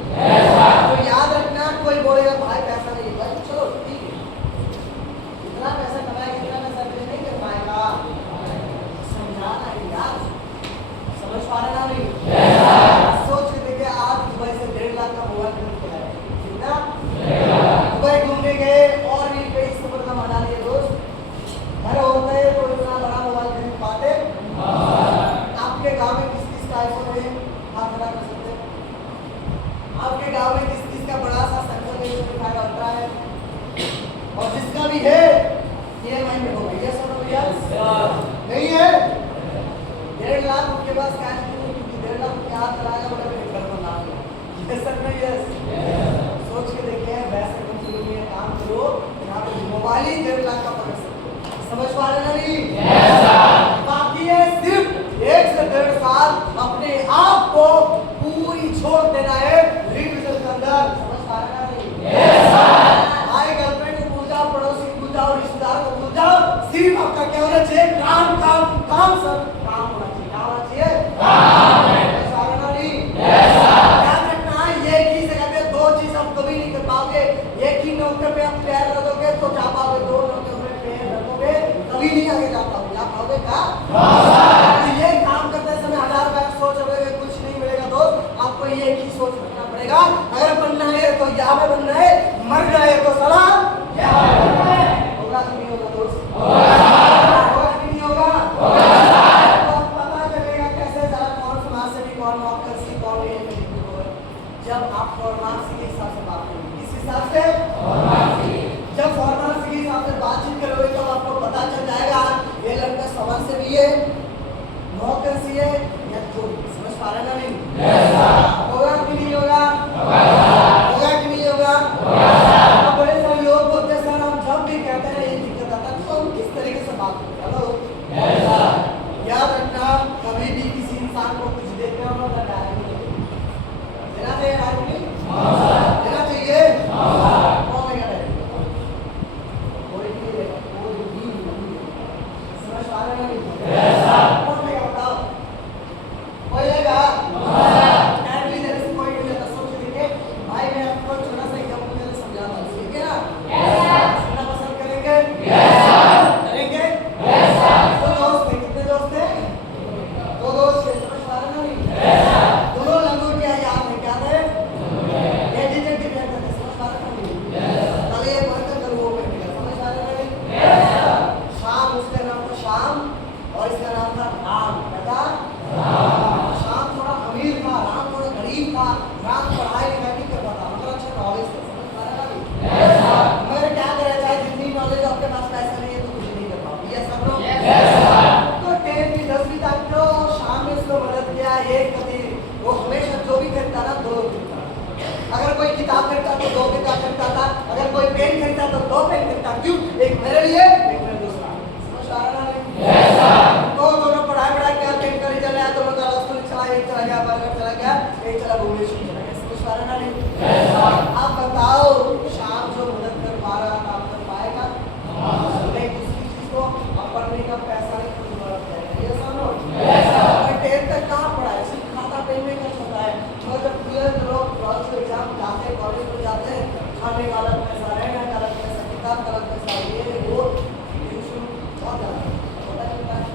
तो याद रखना कोई बोलेगा भाई पैसा नहीं भाई चलो ठीक है इतना पैसा कमाया कितना पैसा आईफोन है, हाथ खड़ा कर सकते हैं। आपके गांव में किस किस का बड़ा सा सैमसंग A55 अल्ट्रा है, और जिसका भी है EMI में होगा, यस और नो यस? नहीं है? 1.5 लाख उनके पास कैश नहीं है, क्योंकि 1.5 लाख के हाथ चलाएगा बड़ा मेरे घर पर नाम है, यस और नो यस? सोच के देखिए, वैसे कंपनी में काम करो, यहाँ पे मोबाइल ही 1.5 लाख का पकड़ सकते हो। समझ पा रहे ना? नहीं? बाकी है सिर्फ 1 से 1.5 साल अपने आप को पूरी छोड़ देना है रिविजन के अंदर। समझ पा रहे ना? नहीं? भाई गर्लफ्रेंड को भूल जाओ, पड़ोसी को भूल जाओ, रिश्तेदार को भूल जाओ, सिर्फ आपका क्या होना चाहिए? काम काम काम, सर काम होना चाहिए। क्या होना चाहिए? समझ पा रहे ना? नहीं? याद रखना, एक ही जगह पे दो चीज आप कभी नहीं कर पाओगे। एक ही नौके पे आप पैर रखोगे तो जा पाओगे, दो नौके पे पैर रखोगे कभी नहीं आगे जा पाओगे। जा पाओगे क्या? ये काम करते समय 1000 बार सोच रहे कुछ नहीं मिलेगा दोस्त, आपको ये एक ही सोच रखना पड़ेगा। अगर बनना है तो यहाँ पे बनना है, मरना है तो सलाम होगा कि नहीं होगा दोस्त? होगा कि नहीं होगा? तो पता चलेगा कैसे जरा कौन समाज से भी कौन मौकसी कौन ये जब आप फॉर्मेलिटी के हिसाब से बात करोगे। किस हिसाब से? जब फॉर्मेलिटी के हिसाब से बातचीत करोगे तो आपको पता चल जाएगा ये लड़का समाज से भी है, मौकसी है या चोरी। समझ पा रहे ना? नहीं? होगा कि नहीं होगा? होगा कि नहीं होगा? अब बड़े सारे लोग बोलते हैं सर हम जब भी कहते हैं ये दिक्कत आता है तो हम किस तरीके से बात करते हैं? हेलो, याद रखना, कभी भी किसी इंसान को कुछ देते हो ना डायरेक्ट देना चाहिए। डायरेक्ट देना चाहिए। कौन लेगा डायरेक्ट? कोई नहीं देगा, वो भी नहीं। समझ पा रहे ना? नहीं? कौन लेगा बताओ? कोई लेगा? डायरेक्टली देने से कोई नहीं लेता। सोच के देखिए भाई, मैं आपको छोटा सा एग्जांपल देकर समझाता हूँ, ठीक है ना? सुनना पसंद करेंगे? करेंगे? तो दोस्त हैं, कितने दोस्त हैं? 2 दोस्त हैं। समझ पा रहे ना? नहीं? दोनों लंगोटिया याद है, क्या है? ये डिटेक्टिव है, समझ पा रहे ना? नहीं? पहले ये बर्तन करो वो करके, समझ पा रहे ना? नहीं? शाम, उसका नाम था शाम और इसका नाम था राम। क्या था? शाम थोड़ा अमीर था, राम थोड़ा गरीब था। राम पढ़ाई लिखाई नहीं करता था, मतलब अच्छा नॉलेज था। समझ पा रहे ना? नहीं? मगर क्या करे, चाहे जितनी नॉलेज आपके पास पैसा नहीं है तो कुछ नहीं कर पाओगे। ये सब लोग तो 10वीं 10वीं तक तो शाम में इसको मदद किया। एक कभी वो हमेशा जो भी खरीदता ना 2 खरीदता, अगर कोई किताब खरीदता तो 2 किताब खरीदता था, अगर कोई पेन खरीदता तो 2 पेन खरीदता। क्यों? एक मेरे लिए एक मेरे दोस्त का। समझ आ रहा है? तो दोनों पढ़ाई किया, पेन का रिजल्ट आया, दोनों का स्कूल चला, एक चला गया बर्गर चला गया, एक चला भुवनेश्वर चला गया। समझ आ रहा है? नहीं? आप बताओ, शाम जो मदद कर पा रहा था आप कर पाएगा? नहीं, दूसरी चीज को अब पढ़ने का पैसा नहीं खुद मदद करेगा। ये सब लोग 10th तक कहाँ पढ़ा है? सिर्फ खाता पेन में खर्च होता है। और जब 12th लोग कॉलेज को एग्जाम जाते हैं, कॉलेज में जाते हैं, खाने का अलग पैसा, रहने का अलग पैसा, किताब का अलग पैसा, ये वो बहुत ज़्यादा पता चलता है।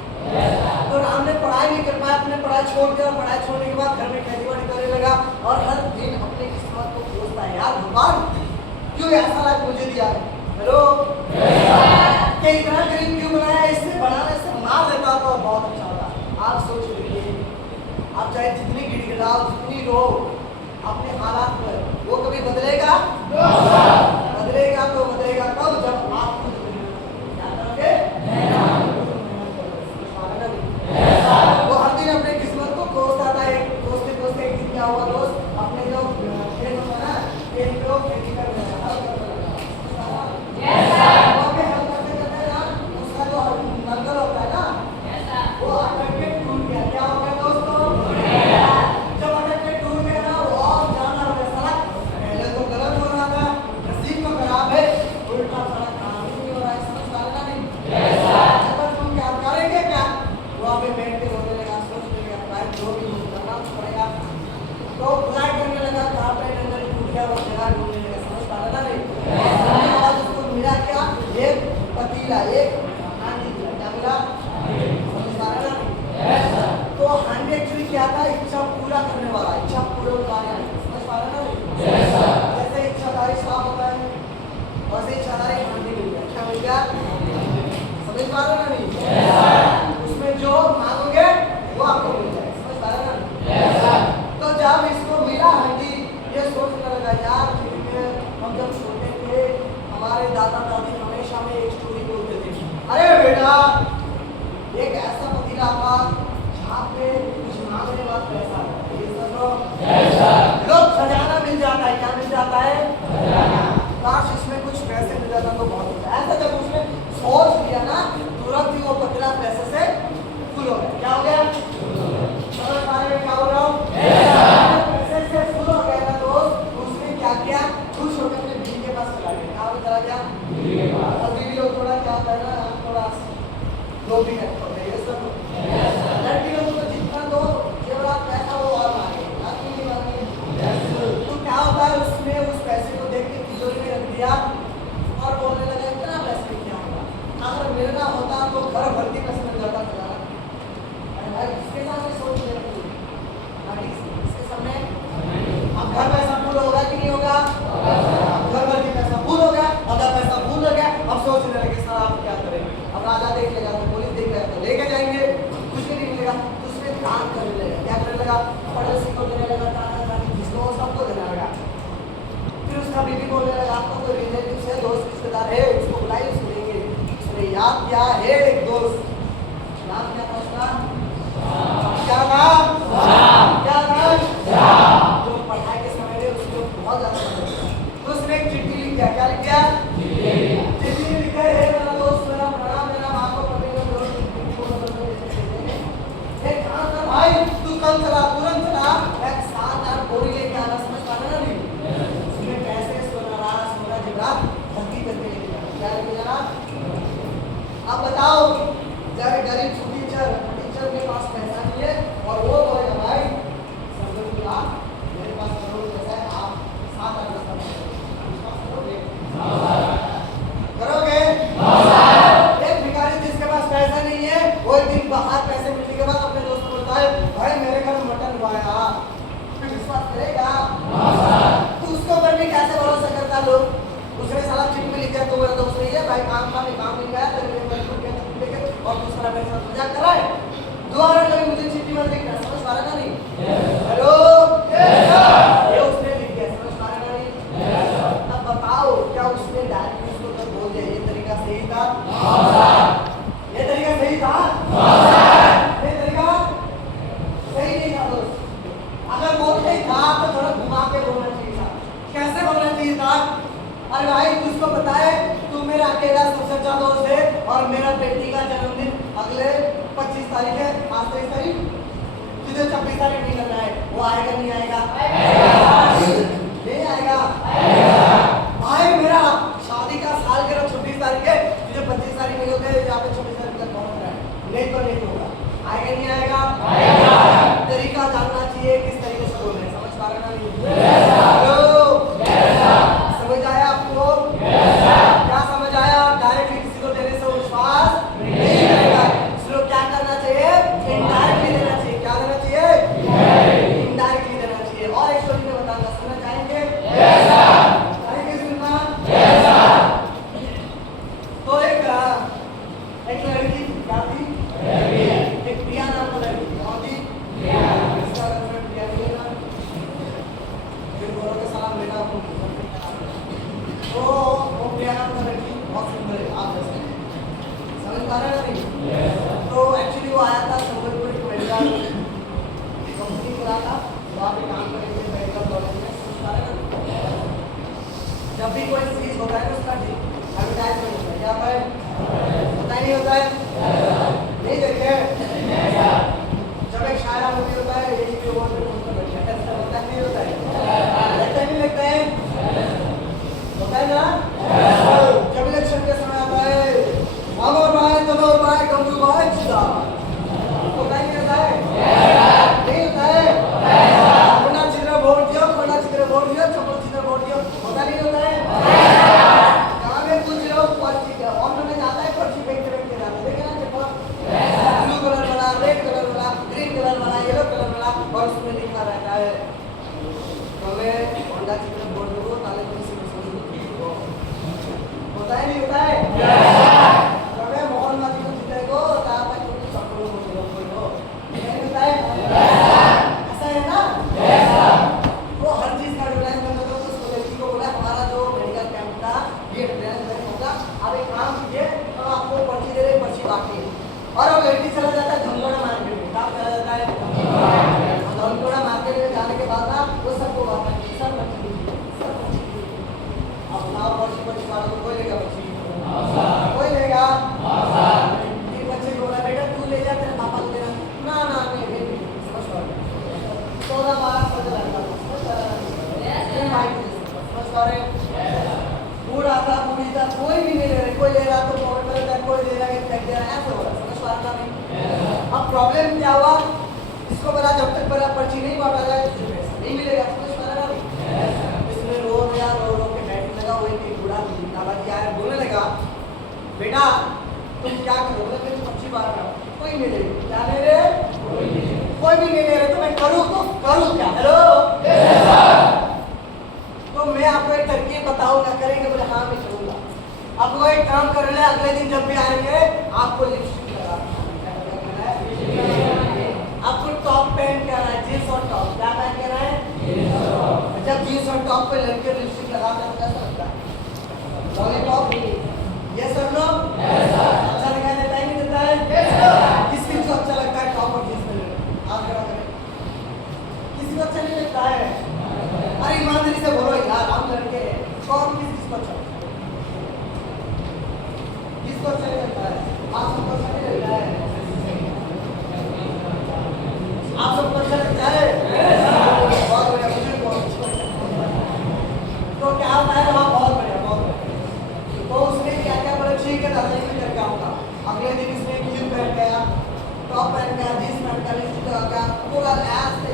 तो राम ने पढ़ाई नहीं कर पाया, अपने पढ़ाई छोड़ दिया। पढ़ाई छोड़ने के बाद घर में खेती बाड़ी करने लगा और हर दिन अपने किस्मत को खोजता है, यार भगवान क्यों ऐसा लाइफ मुझे दिया है? हेलो, क्या इतना गरीब क्यों बनाया? इससे बनाने से मार देता तो बहुत अच्छा होता। आप सोच लीजिए, आप चाहे जितनी गिड़गिड़ाओ, जितनी रो अपने हालात पर, वो कभी बदलेगा? बदलेगा तो बदलेगा कब? जब आप खुद क्या करोगे? वो हर दिन अपने किस्मत को कोसता था। एक कोसते कोसते एक दिन क्या हुआ दोस्त, अपने जो खेत होता है ना, खेत को खेती कर रहे हैं, हल कर रहे हैं। वहाँ पे हल करते करते ना उसका जो नंगल होता है ना, वो अटक के टूट गया। क्या हो गया दोस्तों? जब अटक के टूट गया ना, वो और जाना हो गया। सड़क पहले तो गलत हो रहा था, नसीब तो खराब है, उल्टा सड़क काम ही नहीं हो रहा है। समझ पा रहे ना? नहीं? जब तुम क्या करेंगे? क्या वहाँ पे बैठ के रोने लगा, सोचने लगा, फ्लाइट जो भी करना पड़ेगा। तो फ्लाइट करने लगा, कहाँ पे नंगल टूट गया, वो जगह ढूंढने लगा। समझ पा रहे ना? नहीं? आज उसको मिला क्या? एक पतीला, एक हांडी मिला। क्या मिला? समझ पा रहे ना? नहीं? तो हांडी एक्चुअली क्या था? इच्छा पूरा करने वाला, इच्छा पूरा उतारने वाला। समझ पा रहे ना? नहीं? जैसे इच्छाधारी सांप होता है, वैसे इच्छाधारी हांडी मिल गया। क्या मिल गया? समझ पा रहे ना? नहीं? उसमें जो मांगोगे वो आपको मिल जाएगा। समझ पा रहे ना? जो भी करते हो ये सब लड़की लोगों को जितना दो जेवरात पैसा वो और मांगे आदमी नहीं मांगे तो क्या होता है उसने उस पैसे को देख के तिजोरी में रख दिया और बोलने लगा इतना पैसे क्या होगा अगर मिलना होता तो घर भर्ती पैसे मिल जाता था अरे भाई इसके सामने सोच ले इसके सामने अब घर पैसा फूल होगा कि नहीं होगा घर भर के पैसा फूल हो गया अगर पैसा फूल हो गया अब सोचने लगे सर आप क्या करेंगे अब राजा देख लेगा तो पुलिस देख लेगा तो लेके जाएंगे कुछ भी नहीं मिलेगा तो उसमें दान करने लगेगा क्या करने लगा पड़ोसी को देने लगा दान जिसको सबको देने लगा फिर उसका बीवी बोलने लगा आपका कोई रिलेटिव है दोस्त रिश्तेदार है उसको बुलाइए उसको देंगे उसने याद किया है एक दोस्त नाम क्या था उसका क्या नाम क्या नाम जो पढ़ाई के समय में उसको बहुत ज्यादा तो उसने एक चिट्ठी लिख दिया क्या लिख दिया चिट्ठी लिख है मेरा दोस्त मेरा प्रणाम मेरा मां को पढ़ेगा दोस्त चिट्ठी को बदल एक काम कर भाई तू कल चला तुरंत चला एक 7-8 बोरी लेके आना समझ पा रहा नहीं उसमें पैसे सोना जेवरात भर्ती करके लेके जाना क्या लेके जाना अब बताओ जब गरीब टीचर के पास पैसा नहीं है और वो बोलेगा भाई समझो मेरे पास करोड़ पैसा है आप 7-8 करोगे एक भिखारी जिसके पास पैसा नहीं है वो एक दिन बाहर पैसे मिलने के बाद अपने दोस्त को बोलता है भाई मेरे घर में मटन हुआ है फिर विश्वास करेगा तो उसके ऊपर भी कैसे भरोसा करता लोग उसने साला चिट्ठी में लिख दिया तो मेरा दोस्त नहीं है भाई काम नहीं गया तेरे और दूसरा पैसा मजाक कर रहा है दोबारा कभी मुझे चिट्ठी मत लिखना समझ पा रहा नहीं हेलो ये उसने लिख दिया समझ पा रहा नहीं अब बताओ क्या उसने डायरेक्ट उसको तो बोल दिया ये तरीका सही था ये तरीका सही था ये तरीका सही नहीं था दोस्त अगर वो सही था तो थोड़ा घुमा के बोलना चाहिए था कैसे बोलना चाहिए था अरे भाई तुझको पता है तू मेरा अकेला सबसे अच्छा दोस्त है और मेरा बेटी का जन्मदिन अगले 25 तारीख है आज 23 तारीख तुझे 26 तारीख नहीं करना है वो आएगा नहीं आएगा नहीं आएगा भाई मेरा शादी का साल के 26 तारीख है तुझे 25 तारीख नहीं होते यहाँ पे 26 तारीख तक पहुंच रहा है नहीं तो नहीं होगा आएगा नहीं आएगा तरीका जानना चाहिए किस तरीके से बोल रहे हैं समझ पा रहे ना समझ आया आपको क्या समझ आया डायरेक्टली किसी को देने से विश्वास नहीं रहेगा इसलिए क्या करना चाहिए इनडायरेक्टली देना चाहिए क्या देना चाहिए इनडायरेक्टली देना चाहिए और एक स्टोरी में बताऊंगा सुनना चाहेंगे चाहेंगे सुनना तो एक लड़की क्या थी एक प्रिया नाम का लड़की कौन थी इसका गर्लफ्रेंड प्रिया थी ना फिर बोलो के सलाम बेटा आपको तो वो प्रिया नाम का लड़की बहुत सुंदर है आप जैसे समझ पा रहे हैं नहीं तो एक्चुअली वो आया था संबलपुर एक मेडिकल कंपनी खुला था वहाँ पे काम करेंगे मेडिकल कॉलेज में समझ पा रहे हैं जब भी कोई चीज होता है तो उसका एडवर्टाइजमेंट होता है क्या होता है नहीं होता है नहीं देखे जब एक शायरा मूवी होता है यही पे वो होता है नहीं होता है लगता नहीं लगता है होता है ना जब इलेक्शन के समय आता है अमर भाई तमर भाई गंगू भाई जिदा होता ही नहीं होता है नहीं होता है खोना चित्र वोट दियो चप्पल चित्र वोट दियो होता नहीं होता है कहाँ में कुछ लोग पर्ची ऑन में जाता है पर्ची फेंकते जाता है देखे ना चप्पल ब्लू कलर वाला रेड कलर वाला ग्रीन कलर वाला येलो कलर वाला और उसमें लिखा रहता है हमें होंडा चित्र वोट दो ताले होता है नहीं होता है हमें मोहन माती को जीतेगो ताप को चक्कर हो नहीं होता है ऐसा है ना वो हर चीज का एडवर्टाइज करना तो उसको लड़की को बोला हमारा जो मेडिकल कैंप था ये एडवर्टाइज होगा आप एक काम कीजिए हम आपको पर्ची दे रहे पर्ची बांटिए और वो लड़की चला जाता है धनगोड़ा मार्केट में कहाँ चला जाता है धनगोड़ा मार्केट में जाने के बाद ना वो सबको बांटना चाहिए सब पर्ची अब ना पर्ची वालों को कोई लेगा पर्ची कोई लेगा ये बच्चे को बोला बेटा तू ले जा तेरे पापा को देना ना नहीं समझ पा रहे 14-12 साल का समझ पा रहे बूढ़ा था बूढ़ी था कोई भी नहीं ले रहे कोई ले रहा तो कोई ले रहा है ऐसा हो रहा समझ पा आता नहीं। अब प्रॉब्लम क्या हुआ, इसको बोला जब तक मेरा पर्ची नहीं बांटा जाए तुझे पैसा नहीं मिलेगा। समझ पा रहा नहीं, इसमें रो के बैठने लगा। वो एक बूढ़ा दादाजी आया, बोलने लगा बेटा तुम क्या करोगे, मैं पर्ची बांट रहा हूँ, कोई नहीं ले, क्या ले रहे, कोई भी नहीं ले रहे, तो मैं करूँ तो करूँ क्या। हेलो तो मैं आपको एक तरकीब बताऊंगा, करेंगे, बोले हाँ मैं करूंगा। आपको एक काम कर ले, अगले दिन जब भी आएंगे आपको लिपस्टिक लगा, आपको टॉप पहन के आना है, जींस और टॉप। क्या पहन के आना है, जब जींस और टॉप पे लड़के लिपस्टिक लगाते हैं कैसा लगता है, लॉलीपॉप, यस और नो, अच्छा दिखाई देता है नहीं देता है, किसी को अच्छा लगता है टॉप और जींस में, हाथ खड़ा करें, किसी को अच्छा नहीं लगता है। अरे ईमानदारी से बोलो यार, हम लड़के कौन किसको अच्छा लगता है, किसको अच्छा नहीं लगता है, आप सबको अच्छा नहीं लगता है, आप सबको अच्छा लगता है, बहुत बढ़िया, मुझे बहुत अच्छा लगता है। तो क्या होता है, वहाँ बहुत बढ़िया, बहुत बढ़िया। तो उसने क्या क्या बोला, ठीक है दादाजी मैं करके आऊँगा। अगले दिन इसने क्लिप पहन गया, टॉप पहन गया, जींस पहन गया, लिपस्टिक लगा गया, पूरा ऐसे।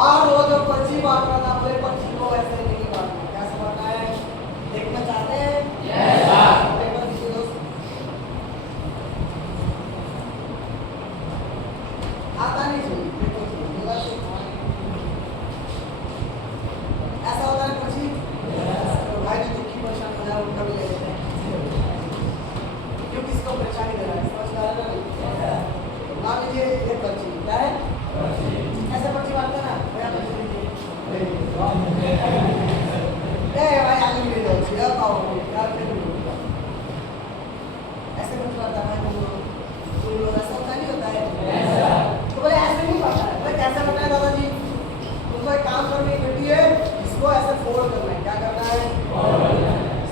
और वो जो पर्ची बांट रहा था, पूरे पर्ची को ऐसे नहीं बांटना, कैसे बांटना है देखना चाहते हैं? Yes sir. पेपर दीजिए दोस्त, आता नहीं चाहिए, ऐसा होता है पर्ची, तो भाई जो दुखी परेशान हो जाए उनका भी ले लेते हैं, क्यों किसको परेशानी दे रहा है, समझ पा रहे हैं ना। मान लीजिए ये पर्ची क्या है, ऐसे पर्ची बांटते हैं ना, भाई आगे मिल जाओ, ऐसे कुछ बात है, तुम लोग ऐसा होता नहीं होता है, तो बोले ऐसे नहीं बांटा है, बोले कैसे बांटा है दादाजी, तुमको एक काम करनी है बेटी है, इसको ऐसे फोल्ड करना है, क्या करना है,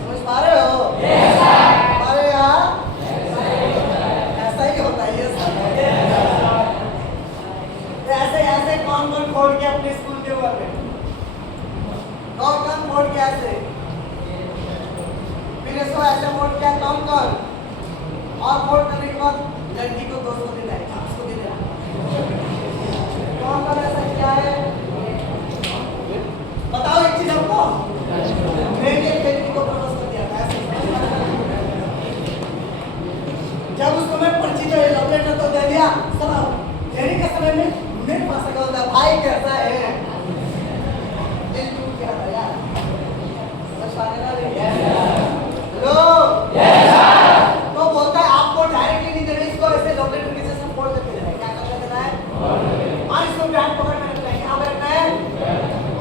समझ पा रहे हो, हमारे यहाँ ऐसा ही होता है, ऐसे ऐसे कौन कौन फोड़ के अपने स्कूल के ऊपर में, कौन फोड़ के ऐसे, फिर इसको ऐसे फोड़ किया कौन, और फोड़ करने के बाद लड़की को 200 देना है, 500 देना है, कौन ऐसा किया है, बताओ एक चीज हमको, मैंने लड़की को प्रपोज कर दिया था ऐसे, जब उसको मैं पर्ची तो लव लेटर तो दे दिया, सब देने के समय में मेरे पास लगा होता भाई कैसा है, दिल टूट गया था यार, समझ पा रहे ना, हेलो, तो बोलता है आपको डायरेक्टली नहीं देना, इसको ऐसे लव लेटर के जैसे फोल्ड करके देना है, क्या करके देना है, और इसको बैक पकड़ में रखना है, यहाँ पे रखना है,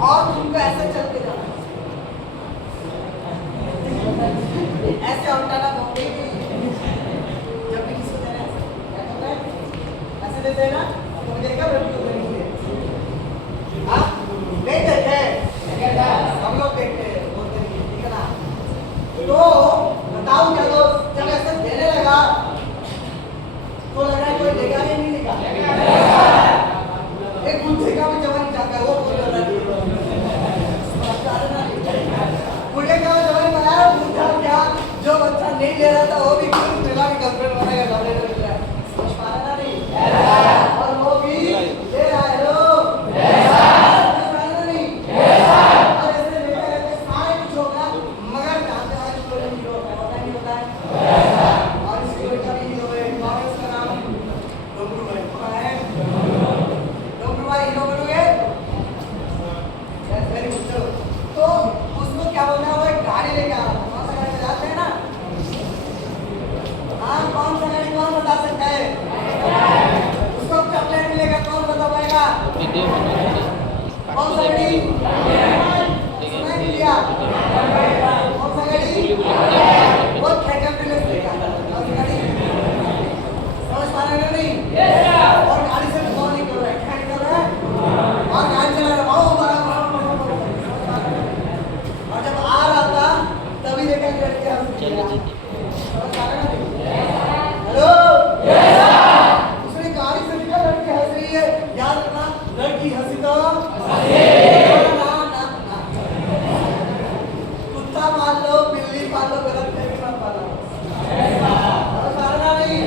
और तुमको ऐसे चल के जाना है, ऐसे उल्टाना बोलते हैं, जब भी किसी को देना है क्या करना है, ऐसे देते हैं ना, तो देखा लड़की को देंगे, हाँ नहीं देते, हम लोग देखते हैं, बोलते नहीं, ठीक है ना। तो बताओ क्या दोस्त, जब ऐसे देने लगा तो लग रहा है कोई देगा या नहीं देगा, एक बुढ़े का भी जवानी चाहता है, वो बोल रहा है बुढ़े का जवानी बनाया, बुढ़ा क्या जो बच्चा नहीं ले रहा था वो भी मेरा भी गर्लफ्रेंड बनेगा, समझ पा रहा नहीं, और वो भी ले रहा है, लो नहीं, और ऐसे लेते रहते सारे कुछ होगा, मगर जानते हैं इसको नहीं होता नहीं होता है, और इसको कभी हीरो है, इसका नाम डोमरू भाई, पता है डोमरू भाई हीरो बनोगे, वेरी गुड। चलो तो उसको क्या बोलना है, वो एक गाड़ी लेके आ रहा था, कौन सा गाड़ी जाते हैं ना, हाँ कौन सा गाड़ी, कौन बता सकता है, उसको चॉकलेट मिलेगा, कौन बता पाएगा, कौन सा गाड़ी, सुनाई नहीं दिया, कौन सा गाड़ी, वो ट्रैक्टर पे लेगा, कौन सा गाड़ी, समझ पा रहे हो नहीं, और गाड़ी से कौन निकल रहा है, क्या निकल रहा है, और गाड़ी चला रहा है, और जब आ रहा था तभी देखा कि लड़की हेलो, उसने गाड़ी से देखा लड़की हंस रही है, याद रखना लड़की हंसी तो कुत्ता पाल लो, बिल्ली पाल लो, गलत करके मत पालो, नहीं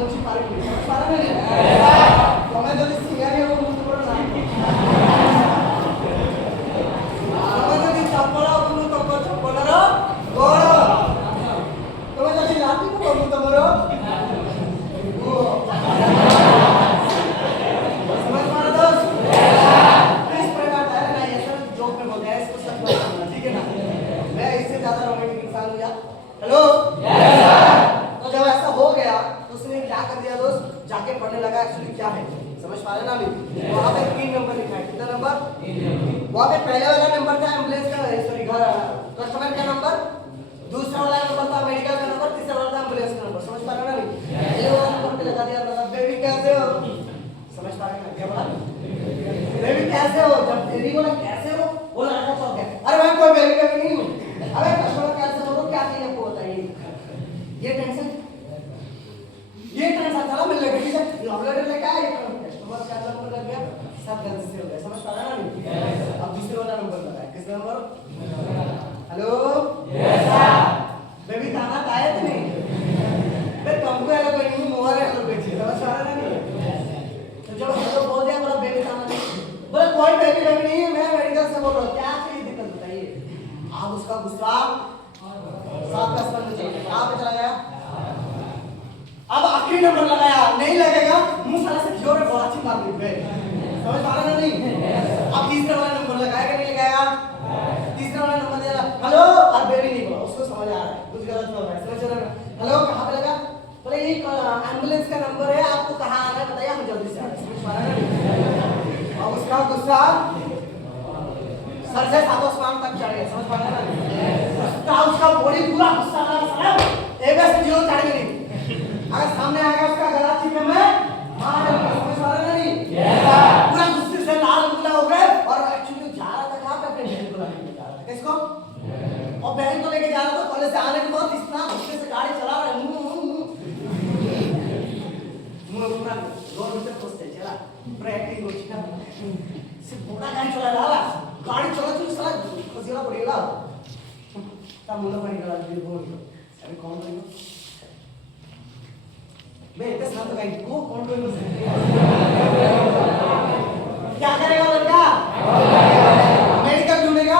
कौन सी पार्क में समझ पा रहे हैं तो मैं जो सिंगर है वो मुझे बोल रहा है मैं जो चप्पला बोलूं तो चप्पला रो गोरो तो मैं जो लाठी को बोलूं तो मरो वो समझ पा रहे दोस्त इस प्रकार है ना ये सब जोक में बोलते हैं इसको सच बताना ठीक है ना मैं इससे ज्यादा रोमांटिक इंसान हूं या हेलो तो जब ऐसा हो गया तो उसने क्या कर दिया दोस्त जाके पढ़ने लगा एक्चुअली क्या है समझ पा रहे ना नहीं वहां पे 3 नंबर लिखा है कितना नंबर वहां पे पहले वाला नंबर था एम्बुलेंस का सॉरी घर कस्टमर का नंबर दूसरा वाला नंबर था मेडिकल का नंबर तीसरा वाला था एम्बुलेंस का नंबर समझ पा रहे ना नहीं पहले वाला नंबर पे लगा दिया मतलब बेबी कैसे हो समझ पा रहे ना क्या बोला बेबी कैसे हो जब बेबी बोला कैसे हो वो लड़का चौंक गया अरे मैं कोई बेबी नहीं हूं अबे कस्टमर कैसे हो तो क्या चाहिए आपको बताइए ये टेंशन चला मिल लगे ठीक है लव लेटर लेके आया कस्टमर का नंबर लग गया सब गलती से हो गया समझ पा रहे ना नहीं अब दूसरे वाला नंबर लगाया किस number hello yes sir baby ताना आया कि नहीं बे तुमको हेलो कोई नहीं मोहरे हेलो कोई चीज समझ पा रहे ना नहीं तो जब हेलो बोल दिया बोला बेबी ताना नहीं बोला कोई बेबी नहीं है मैं मेडिकल से बोल रहा हूं क्या चीज दिक्कत बताइए आप उसका गुस्सा साफ का संबंध चाहिए कहां पे चला गया अब आखिरी नंबर लगाया नहीं लगेगा मुंह साले से जोर में बहुत अच्छी मार दी बे समझ पा रहे ना नहीं अब तीसरा वाला नंबर लगाया कि नहीं लगाया तीसरा वाला नंबर दिया हेलो और बेबी नहीं बोला उसको समझ आ रहा है कुछ गलत हो रहा है समझ रहे हैं हेलो कहां पे लगा बोले ये एम्बुलेंस का नंबर है आपको कहां आना है बताइए हम जल्दी से आ रहे हैं समझ पा रहे ना अब उसका गुस्सा सर से सातों आसमान तक चढ़ गया समझ पा रहे ना उसका बॉडी पूरा गुस्सा लगा साला एबीएस जीरो चढ़ गई अगर सामने आएगा उसका गला छीने में मार देगा समझ पा रहे नहीं पूरा गुस्से से लाल गुला हो गए और एक्चुअली जा रहा था कहां पे अपने बहन को लेके जा रहा था किसको और बहन को लेके जा रहा था कॉलेज से आने के बाद इतना गुस्से से गाड़ी चला रहा है मुंह पूरा रोड पे पोस्टे चला ब्रेकिंग हो चिका सिर्फ पूरा गाड़ी चला रहा गाड़ी चला चल साला फसीला पड़ेगा तब मुंह पर निकला दिल बोल अरे कौन है मैं इतने शांत गाई को कौन कोई क्या करेगा लड़का मेडिकल ढूंढेगा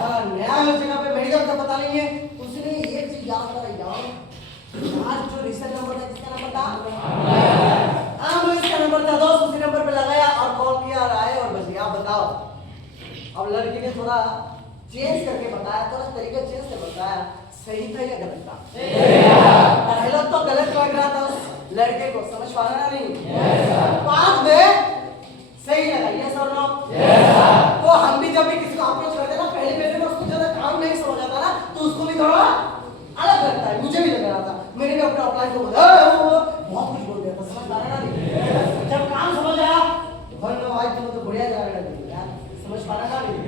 साला नया उस जगह पे मेडिकल का पता नहीं है उसने एक चीज याद करा यार आज जो रिसेंट नंबर था किसका नंबर था एम्बुलेंस का नंबर था दोस्त उसी नंबर पे लगाया और कॉल किया और आए और बच गया आप बताओ अब लड़की ने थोड़ा चेंज करके बताया थोड़ा तरीका चेंज से बताया सही था या गलत था पहला तो गलत लग रहा था उस लड़के को समझ पा रहा नहीं बाद में सही लगा यस और नो तो हम भी जब भी किसी को अप्रोच करते ना पहले पहले में उसको ज्यादा काम नहीं समझ आता ना तो उसको भी थोड़ा अलग लगता है मुझे भी लग रहा था मैंने भी अपने ऑफलाइन को बोला बहुत कुछ बोल दिया था समझ पा रहा नहीं जब काम समझ आया भर नो आज तो बढ़िया जा रहा है यार समझ पा रहा नहीं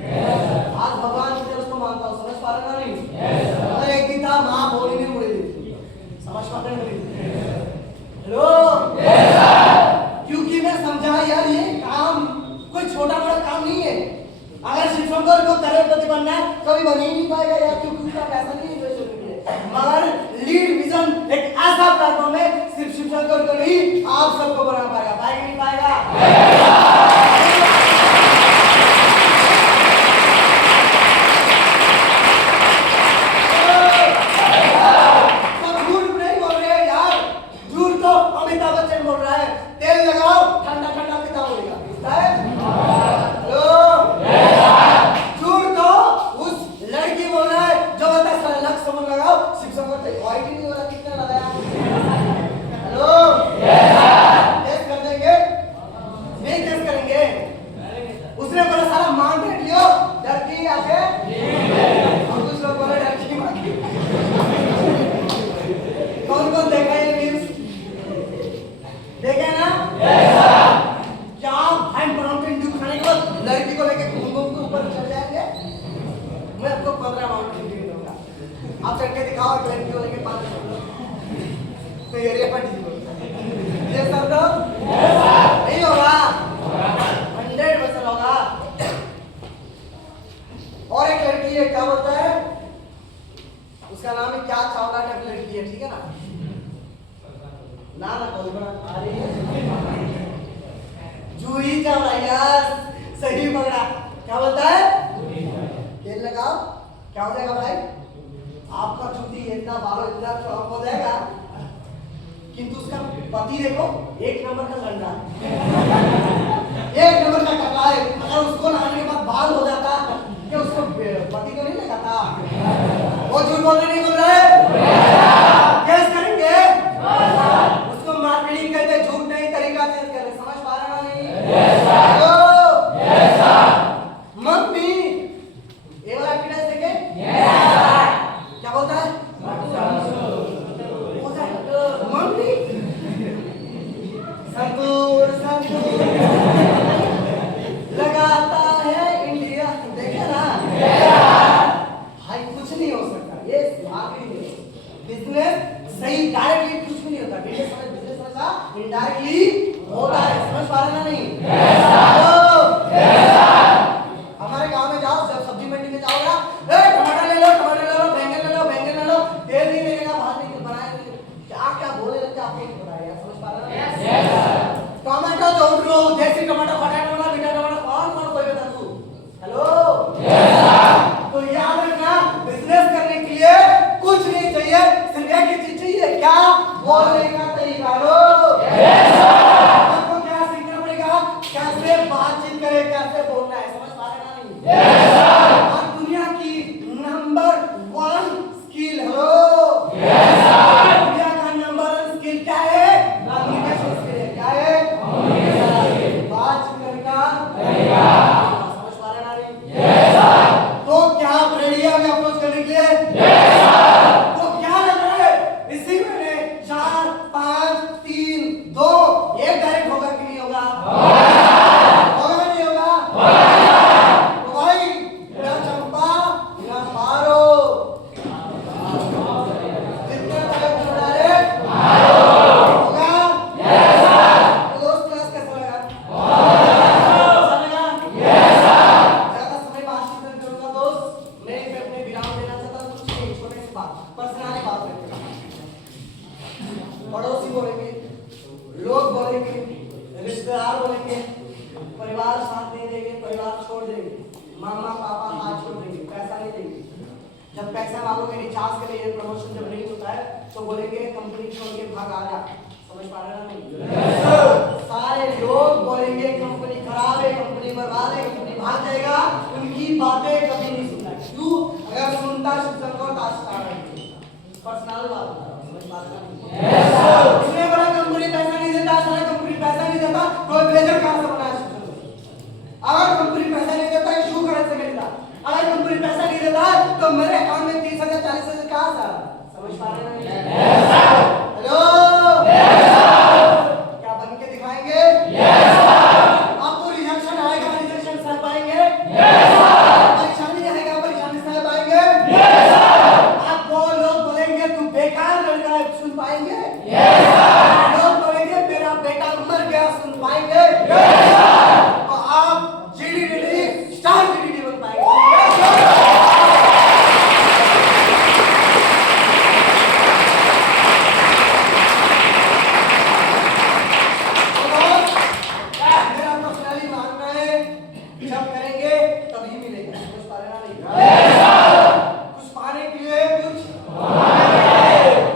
आज भगवान की तरफ को मानता हूं समझ पा रहा नहीं अरे एक ही था मां बोली नहीं मुड़ी समझ पा रहे नहीं हेलो यस सर क्योंकि मैं समझा यार ये काम कोई छोटा बड़ा काम नहीं है अगर शिक्षकों को करोड़पति बनना है कभी बन ही नहीं पाएगा यार क्योंकि उसका पैसा नहीं है मगर लीड विजन एक ऐसा प्लेटफॉर्म है सिर्फ शिक्षकों को नहीं आप सबको बना पाएगा पाएगा नहीं पाएगा आप चढ़ के दिखाओ एक लड़की को लेके 5 तो ये पर ये सब तो नहीं होगा 100% होगा। और एक लड़की है क्या बोलता है उसका नाम है क्या चावला टाइप लड़की है ठीक है ना ना ना कोई बना आ रही है जूही चावला यार सही पकड़ा क्या बोलता है तेल लगाओ क्या हो जाएगा भाई आपका जूती इतना बालों इतना चौक हो जाएगा किंतु उसका पति देखो एक नंबर का लंडा एक नंबर का कपड़ा है अगर उसको लगाने के बाद बाल हो जाता क्या उसको पति को नहीं लगाता वो झूठ बोल रहे नहीं बोल रहे कैसे करेंगे उसको मार्केटिंग कहते झूठ नहीं तरीका चेंज कर रहे समझ पा रहे ना नहीं मम्मी ये वाला एक्टिव देखे क्या बोलता है मम्मी संतूर संतूर लगाता है इंडिया देखे ना भाई कुछ नहीं हो सकता ये आखिरी बिजनेस सही डायरेक्टली कुछ भी नहीं होता बिजनेस समझा इनडायरेक्टली होता है समझ पा रहे ना नहीं हमारे गांव में जाओ जब सब्जी मंडी में जाओगा टमाटर ले लो बैंगन ले लो तेल नहीं मिलेगा भात नहीं बनाए क्या क्या बोले रहते आपको नहीं पता यार समझ पा रहे ना टमाटो जोड़ लो देसी टमाटो खटा टमाटो मीठा टमाटो कौन कोई बता तू हेलो तो याद रखना बिजनेस करने के लिए कुछ नहीं चाहिए सिर्फ एक ही चीज चाहिए क्या बोलने का तरीका लो आपको क्या सीखना पड़ेगा कैसे बातचीत करे कैसे बोलना है समझ पा रहे ना नहीं और दुनिया की नंबर 1 स्किल हेलो दुनिया का नंबर 1 स्किल क्या है कम्युनिकेशन स्किल है क्या है बात करने का तरीका समझ पा रहे ना नहीं तो क्या आप रेडी हैं हमें अप्रोच करने के लिए तो क्या लग रहा है इसी में 4 5 3 2 एक डायरेक्ट होगा कि नहीं होगा होगा नहीं होगा तो भाई ना चंपा ना मारो जितने डायरेक्ट होगा तो दोस्त क्लास कैसा लगा ज्यादा समय बातचीत नहीं करूंगा दोस्त मैं इस पे अपने विराम देना चाहता हूं कुछ नहीं छोटे से बात पर्सनली बात करते हैं पड़ोसी बोलेंगे लोग बोलेंगे रिश्तेदार बोलेंगे परिवार साथ नहीं देंगे परिवार छोड़ देंगे मामा पापा हाथ छोड़ देंगे पैसा नहीं देंगे जब पैसा मांगोगे रिचार्ज के लिए प्रमोशन जब नहीं होता है तो बोलेंगे कंपनी छोड़ के भाग आ जा समझ पा रहे ना नहीं सारे लोग बोलेंगे कंपनी खराब है कंपनी बर्बाद है कंपनी भाग जाएगा उनकी बातें कभी नहीं सुनना क्यों अगर सुनता शुभ संकट आस्था पर्सनल बात समझ पा रहे ना इसलिए बड़ा कंपनी पैसा नहीं देता सारा कंपनी पैसा नहीं देता कोई ब्लेजर कहां से बनाया अगर कंपनी पैसा नहीं देता ये शू कहां से मिलता अगर कंपनी पैसा नहीं देता तो मेरे अकाउंट में 30,000 40,000 कहां से समझ पा रहे ना हेलो क्या बन के दिखाएंगे आपको रिजेक्शन आएगा रिजेक्शन सह पाएंगे परेशानी आएगा परेशानी सह पाएंगे आपको लोग बोलेंगे तू बेकार लड़का है सुन पाएंगे लोग बोलेंगे तेरा बेटा मर गया सुन पाएंगे तो आप जीडीडी स्टार जीडीडी बन पाएंगे मेरा पर्सनली मानना है जब करेंगे तभी मिलेगा कुछ पाना नहीं कुछ पाने के लिए कुछ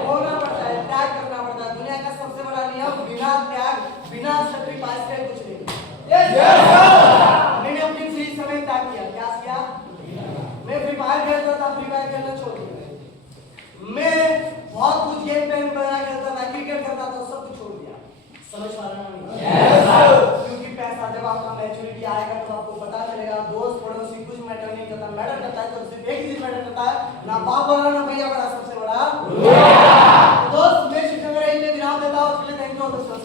होना पड़ता है त्याग करना पड़ता है दुनिया का सबसे बड़ा नियम बिना त्याग बिना सैक्रिफाइस के कुछ नहीं मैंने अपनी फ्री समय त्याग किया क्या किया मैं फ्री फायर खेलता था फ्री फायर खेलना छोड़ दिया मैं बहुत कुछ गेम पेन वगैरह खेलता था क्रिकेट खेलता था सब कुछ छोड़ दिया समझ पा रहे हैं क्योंकि पैसा जब आपका मैच्योरिटी आएगा तो आपको पता चलेगा दोस्त पड़ोसी कुछ मैटर नहीं करता मैटर करता है तो सिर्फ एक ही चीज मैटर करता है ना बाप बड़ा ना भैया बड़ा सबसे बड़ा दोस्त मैं शिक्षक रही में विराम देता हूं उसके लिए थैंक यू दोस्तों